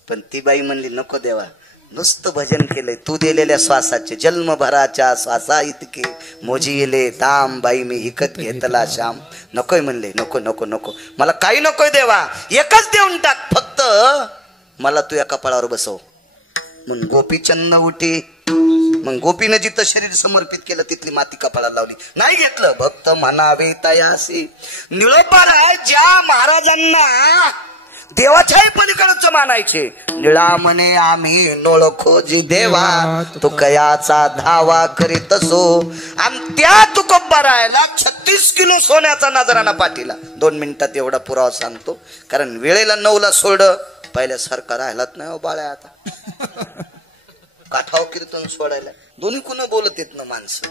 पण ती बाई म्हणली नको देवा, नुसतं भजन केलंय, तू दिलेल्या श्वासाचे जन्मभराच्या श्वासा इतके मोजी येले दाम बाई मी हिकत घेतला श्याम. नकोय म्हणले, नको मला काही नकोय देवा, एकच देऊन टाक, फक्त मला तू या कपाळावर बसव. म्हणून गोपीचंद उठी. मग गोपीनं जिथं शरीर समर्पित केलं तिथली माती कपाळाला लावली, नाही घेतलं. भक्त म्हणावे तयासी. निळोबाला ज्या महाराजांना देवाच्याही पलीकडचं मानायचे, निळा म्हणे आम्ही नोळखोजी देवा, तू कयाचा धावा करीत असो. आणि त्या तुकोबारायला 36 किलो सोन्याचा नजराना पाठीला. 2 मिनिटात एवढा पुरावा सांगतो, कारण वेळेला 9ला सोड, पहिल्यासारखा राहिलाच नाही बाळ्या. आता काठाव कीर्तन सोडायला दोन्ही कुणा बोलत येत ना माणसं.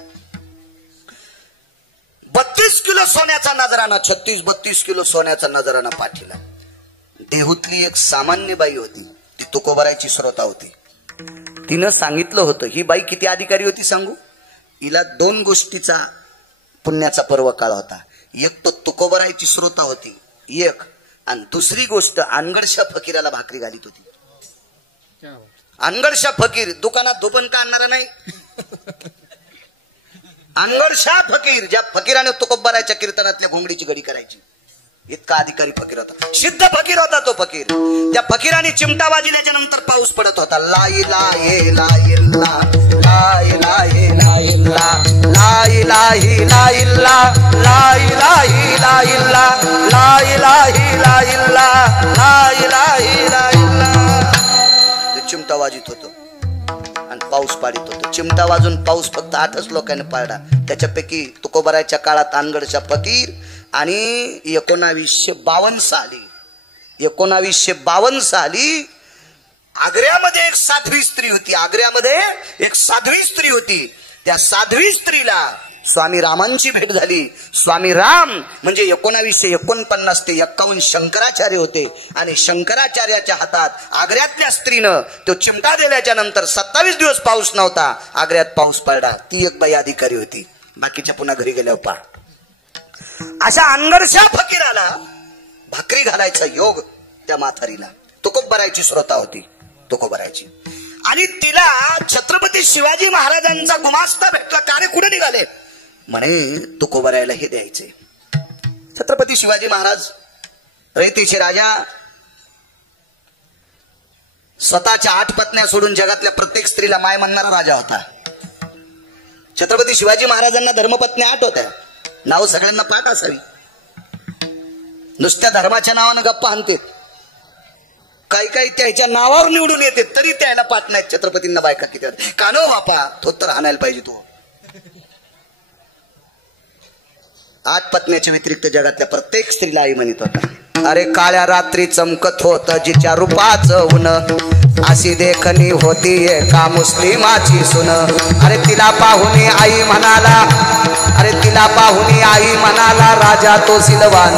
32 किलो सोन्याचा नजराना, 36-32 किलो सोन्याचा नजराना पाठीला. देहूतली एक सामान्य बाई होती, ती तुकोबारायची श्रोता होती. तिनं सांगितलं होतं, ही बाई किती अधिकारी होती सांगू. हिला 2 गोष्टीचा पुण्याचा पर्व काळ होता. एक तो तुकोबारायची श्रोता होती एक, आणि दुसरी गोष्ट अनगडशा फकीराला भाकरी घालीत होती. अनगडशा फकीर दुकानात धोपण का आणणारा नाही. अनगडशा फकीर, ज्या फकीराने तुकोबारायच्या कीर्तनातल्या घोंगडीची घडी करायची, इतका अधिकारी फकीर होता. सिद्ध फकीर होता तो फकीर. त्या फकीराने चिमटा वाजल्याच्या नंतर पाऊस पडत होता. लाई लाई लाई ला लाई लाई लाई ला लाई लाई लाई ला लाई लाई लाई ला लाई लाई लाई ला लाई लाई लाई ला. चिमटा वाजित होतो आणि पाऊस पाडित होतो. चिमटा वाजून पाऊस फक्त 8च लोकांनी पाडला. त्याच्यापैकी तुकोबारायच्या काळात अनगडचा फकीर आणि 1952 साली आग्र्यामध्ये एक साध्वी स्त्री होती. आग्र्यामध्ये एक साध्वी स्त्री होती. त्या साध्वी स्त्रीला स्वामी रामांची भेट झाली. स्वामी राम म्हणजे 1949 ते 51 शंकराचार्य होते. आणि शंकराचार्याच्या हातात आग्र्यातल्या स्त्रीनं तो चिमटा दिल्याच्या नंतर 27 दिवस पाऊस नव्हता. आग्र्यात पाऊस पडला. ती एक बाई अधिकारी होती. बाकीच्या पुन्हा घरी गेल्यावर पहा. अशा अनगडशा फकीराला भाकरी घालायचा योग त्या म्हातारीला. तुकोबारायची श्रोता होती तुकोबारायची. आणि तिला छत्रपती शिवाजी महाराजांचा गुमास्ता भेटला. कार्य कुठे निघाले म्हणे तुकोबारायला हे द्यायचे. छत्रपती शिवाजी महाराज रयतेचे राजा, स्वतःच्या 8 पत्न्या सोडून जगातल्या प्रत्येक स्त्रीला माय म्हणणारा राजा होता. छत्रपती शिवाजी महाराजांना धर्मपत्न्या 8 होत्या. नाव सगळ्यांना पाठ असावी. नुसत्या धर्माच्या नावानं गप्पा आणतात. काही त्याच्या नावावर निवडून येते तरी त्याला पाठ नाहीत. छत्रपतींना बायका किती कानो बापा, तो तर आणायला पाहिजे. तो 8 पत्न्याच्या व्यतिरिक्त जगातल्या प्रत्येक स्त्रीला आई म्हणत होता. अरे काळ्या रात्री चमकत होत जिच्या रूपाचं ऊन, अशी देखणी होती एका मुस्लिमाची सुन. अरे तिला पाहुणी आई म्हणाला, अरे तिला पाहुणी आई म्हणाला राजा तो सिलवान.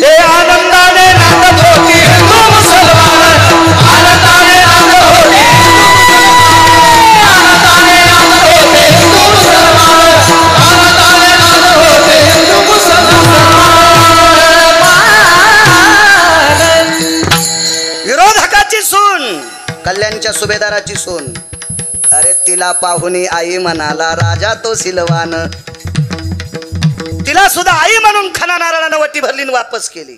ते आनंदाने नाचत होती हिंदू मुसलमान, आनंदाने नाचत होती, आनंदाने नाचत होते हिंदू मुसलमान, आनंदाने नाचत होते हिंदू मुसलमान. विरोधकाची सून, कल्याणच्या सुभेदाराची सून. अरे तिला पाहुणी आई म्हणाला राजा तो सिलवान. तिला सुद्धा आई म्हणून खना नारळानं वटी भरली आणि वापस केली.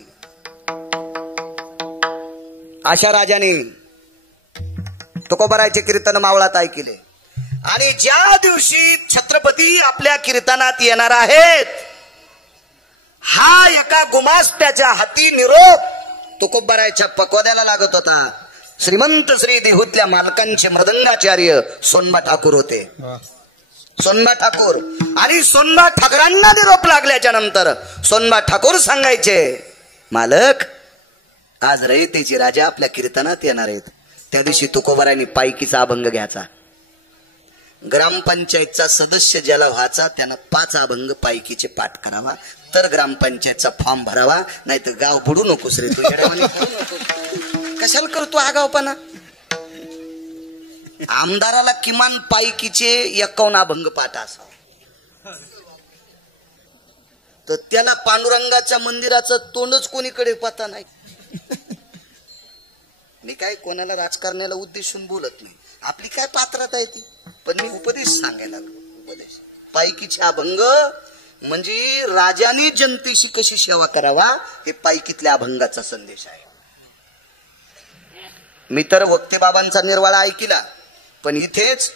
अशा राजाने तुकोबारायचे कीर्तन मावळात ऐकले. आणि ज्या दिवशी छत्रपती आपल्या कीर्तनात येणार आहेत, हा एका गुमास्त्याच्या हाती निरोप तुकोबारायच्या पकोद्याला लागत होता. श्रीमंत श्री देहूतल्या मालकांचे मृदंगाचार्य सोनबा ठाकूर होते. सोनबा ठाकूर आणि सोनबा ठाकरांना निरोप लागल्याच्या नंतर सोनबा ठाकूर सांगायचे, मालक आज रयतेचे राजा आपल्या कीर्तनात येणार आहेत. त्या दिवशी तुकोबारायांनी पायकीचा अभंग घ्यायचा. ग्रामपंचायतचा सदस्य ज्याला व्हायचा त्यानं 5 अभंग पायकीचे पाठ करावा, तर ग्रामपंचायतचा फॉर्म भरावा. नाही तर गाव बुडू नकोस रे तू, कशाला करतो आगावपणा. आमदाराला किमान पायकीचे 51 अभंग पाठ असावा, तर त्याला पांडुरंगाच्या मंदिराचं तोंडच कोणीकडे पता नाही. मी काय कोणाला राजकारणाला उद्देशून बोलत नाही, आपली काय पात्रता आहे ती, पण मी उपदेश सांगायला लागलो. उपदेश पायकीचे अभंग म्हणजे राजाने जनतेशी कशी सेवा करावा हे पायकीतल्या अभंगाचा संदेश आहे. मी तर वक्ते बाबांचा निर्वाळा ऐकला, पण इथेच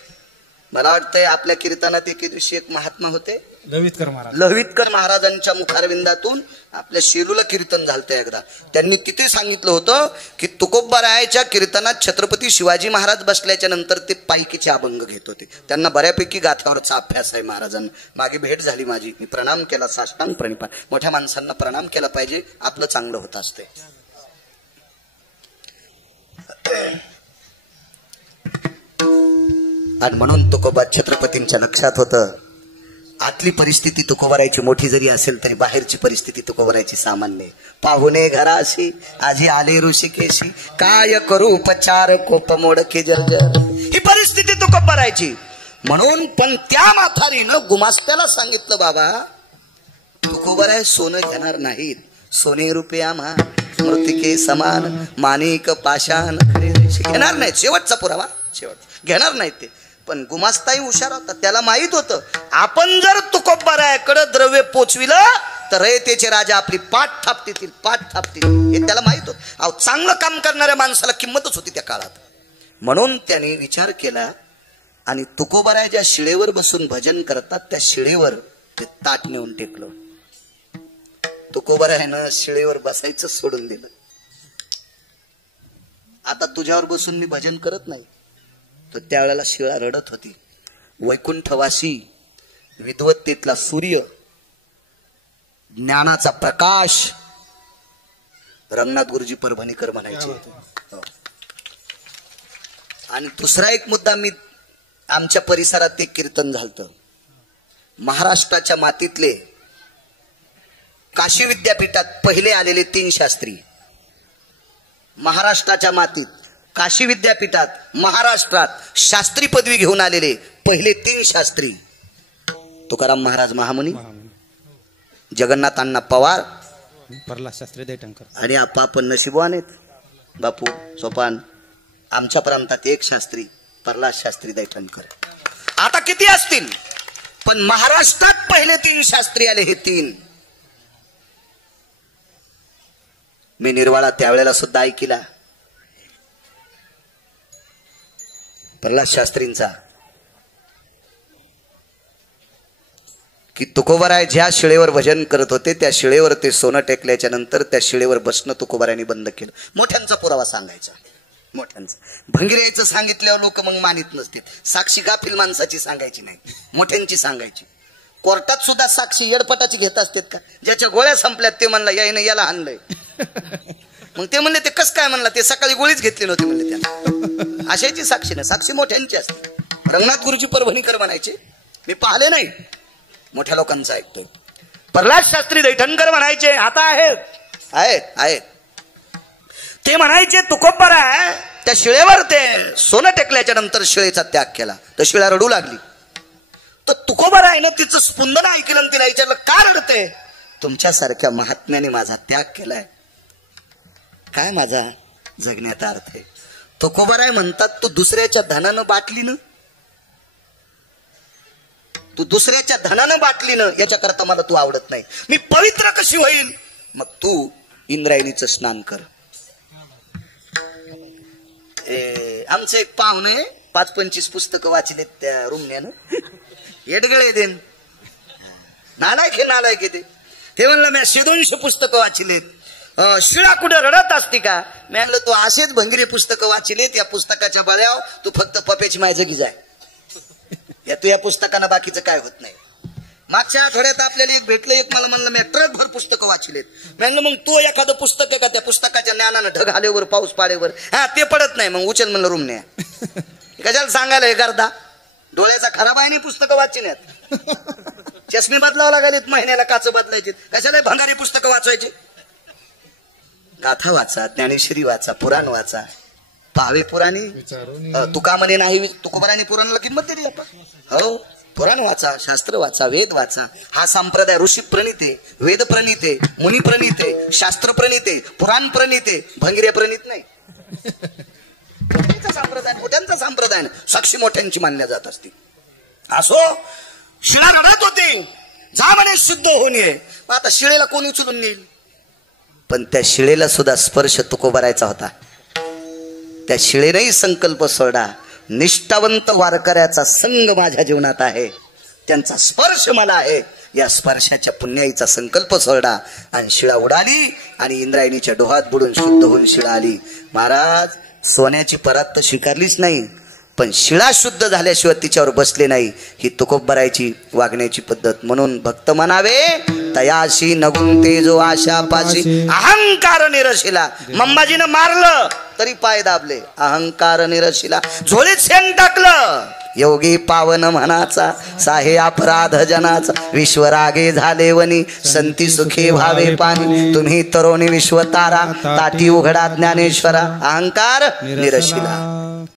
मला वाटतंय आपल्या कीर्तनात एके दिवशी एक महात्मा होते, लहवीतकर महाराजांच्या मुखारविंदातून आपल्या शेलूला कीर्तन झालतं एकदा. त्यांनी तिथे सांगितलं होतं की तुकोबारायाच्या कीर्तनात छत्रपती शिवाजी महाराज बसल्याच्या नंतर ते पायकीचे अभंग घेत होते. त्यांना बऱ्यापैकी गाथ्यावरचा अभ्यास आहे महाराजांना. मागे भेट झाली माझी, मी प्रणाम केला, साष्टांग प्रणिपात. मोठ्या माणसांना प्रणाम केला पाहिजे, आपलं चांगलं होत असते. आणि म्हणून तुकोबा छत्रपतींच्या लक्षात होतं, आतली परिस्थिती तुकोबारायची मोठी जरी असेल तरी बाहेरची परिस्थिती तुकोबारायची सामान्य. पाहुणे घराशी आजी आले ऋषिकेशी, काय करू उपचार कोप मोडके जर्जर, ही परिस्थिती तुकोबारायची. म्हणून पण त्या म्हातारीनं गुमास्त्याला सांगितलं, बाबा तुकोबाराय सोनं घेणार नाहीत, सोने रुपये आम्हा मृतिके समान माणिक पाषाण घेणार नाहीत. शेवटचा पुरावा, शेवट घेणार नाहीत ते. पण गुमास्ताही हुशार होता, त्याला माहित होतं आपण जर तुकोबारायाकडे द्रव्य पोचविलं तर रयतेचे राजा आपली पाठ थापतील, पाठ थापतील, हे त्याला माहित होतं. अहो, चांगलं काम करणाऱ्या माणसाला किंमतच होती त्या काळात. म्हणून त्याने विचार केला आणि तुकोबाराय ज्या शिळेवर बसून भजन करतात त्या शिळेवर ते ताट नेऊन टेकलं. तुकोबारायानं शिळेवर बसायचं सोडून दिलं. आता तुझ्यावर बसून मी भजन करत नाही. तर त्यावेळेला शिळा रडत होती. वैकुंठवासी, विद्वत्तेतला सूर्य, ज्ञानाचा प्रकाश रंगनाथ गुरुजी परभणीकर म्हणायचे. आणि दुसरा एक मुद्दा, मी आमच्या परिसरात एक कीर्तन झालतं. महाराष्ट्राच्या मातीतले काशी विद्यापीठात पहिले आलेले 3 शास्त्री, महाराष्ट्राच्या मातीत काशी विद्यापीठात महाराष्ट्रात शास्त्री पदवी घेऊन आलेले पहिले 3 शास्त्री, तुकाराम महाराज महामुनी, जगन्नाथ अण्णा पवार, प्रल्हाद शास्त्री दैठणकर. आणि आपण नशिबवान आहेत बापू सोपान. आमच्या प्रांतात एक शास्त्री प्रल्हाद शास्त्री दैठणकर. आता किती असतील, पण महाराष्ट्रात पहिले 3 शास्त्री आले. हे 3 मी निर्वाळा त्यावेळेला सुद्धा ऐकिला. प्रल्हाद शास्त्रींचा की तुकोबाराय ज्या शिळेवर भजन करत होते त्या शिळेवर ते सोनं टेकल्याच्या नंतर त्या शिळेवर बसणं तुकोबारायांनी बंद केलं. मोठ्यांचा पुरावा सांगायचा, मोठ्यांचा. भंगिऱ्याचं सांगितल्यावर लोक मग मानित नसतील. साक्षी गाफील माणसाची सांगायची नाही, मोठ्यांची सांगायची. कोर्टात सुद्धा साक्षी येडपटाची घेत असतात का? ज्याच्या गोळ्या संपल्यात ते म्हणला याने याला आणलंय, मग ते म्हणले ते कस काय म्हणला, ते सकाळी गोळीच घेतली नव्हती म्हणले त्याला. अशाची साक्षी नाही, साक्षी मोठ्यांची असते. रंगनाथ गुरुजी परभणीकर म्हणायचे, मी पाहिले नाही, मोठ्या लोकांचं ऐकतोय. प्रल्हाद शास्त्री दैठणकर म्हणायचे, आता आहेत ते म्हणायचे तुकोबाराय त्या शिळेवर ते सोनं टेकल्याच्या नंतर शिळेचा त्याग केला तर शिळा रडू लागली. तर तुकोबारायनं तिचं स्पंदन ऐकलं आणि तिला विचारलं, का रडते? तुमच्यासारख्या महात्म्याने माझा त्याग केलाय, काय माझा जगण्याचा अर्थ आहे? तुकोबाराय म्हणतात, तू दुसऱ्याच्या धनानं बाटलीनं, तू दुसऱ्याच्या धनानं बाटलीनं याच्याकरता मला तू आवडत नाही. मी पवित्र कशी होईल? मग तू इंद्रायणीचं स्नान कर. आमचं एक पाहुणे 5-25 पुस्तकं वाचलेत त्या रुमण्यानं. येडगळे देन नालायक येते. ते म्हणलं मी 200 पुस्तकं वाचलेत. शिळा कुठं रडत असते का? मी म्हणलं तू असेच भंगिरे पुस्तकं वाचलेत. या पुस्तकाच्या बळ्यावर तू फक्त पप्याची माय जगी जाय. या तू या पुस्तकानं बाकीचं काय होत नाही. मागच्या आठवड्यात आपल्याला एक भेटलं, एक मला म्हणलं मी ट्रकभर पुस्तकं वाचलेत. म्हणलं मग तू एखादं पुस्तक आहे का त्या पुस्तकाच्या ज्ञानानं ढग आल्यावर पाऊस पाडेवर हा ते पडत नाही मग उचल म्हणलं रूम नाही. कशाला सांगायला हे करता? डोळ्याचा खराब आहे नाही पुस्तकं वाचण्यात. चष्मे बदलावं लागलेत, महिन्याला काच बदलायचे. कशाला भंगारी पुस्तकं वाचवायची? गाथा वाचा, ज्ञानेश्वरी वाचा, पुराण वाचा. पाहावे पुराणी तुका म्हणे नाही, तुकोबराने पुराणाला किंमत दिली आपण. हो, पुराण वाचा, शास्त्र वाचा, वेद वाचा. हा संप्रदाय ऋषी प्रणित आहे, वेद प्रणित आहे, मुनी प्रणित आहे, शास्त्र प्रणित आहे, पुराण प्रणित आहे, भंगिरे प्रणित नाही. संप्रदाय मोठ्यांचा संप्रदाय साक्षी मोठ्यांची मानल्या जात असते. असो, शिळा रडत होते, जा म्हणे शुद्ध होऊन ये. आता शिळेला कोणी उचलून नेईल? पण त्या शिळेला सुद्धा स्पर्श तुकोबरायचा होता. त्या शिळेनेही संकल्प सोडा, निष्ठावंत वारकऱ्याचा संग माझ्या जीवनात आहे, त्यांचा स्पर्श मला आहे. या स्पर्शाच्या पुण्याईचा संकल्प सोडा. आणि शिळा उडाली आणि इंद्रायणीच्या डोहात बुडून शुद्ध होऊन शिळा आली. महाराज, सोन्याची परात तर स्वीकारलीच नाही, पण शिळा शुद्ध झाल्याशिवाय तिच्यावर बसले नाही. ही तुकोबरायची वागण्याची पद्धत. म्हणून भक्त म्हणावे, तयाशी नगुंते जो आशा पाशी अहंकार निरशिला. मंबाजीनं मारलं तरी पाय दाबले, अहंकार निरशिला. झोळीत शेण टाकलं, योगी पावन म्हणाचा, साहे अपराध जनाचा. विश्वरागे झाले वनी, संती सुखी भावे पाणी. तुम्ही तरुणी विश्वतारा, ताटी उघडा ज्ञानेश्वरा. अहंकार निरशिला.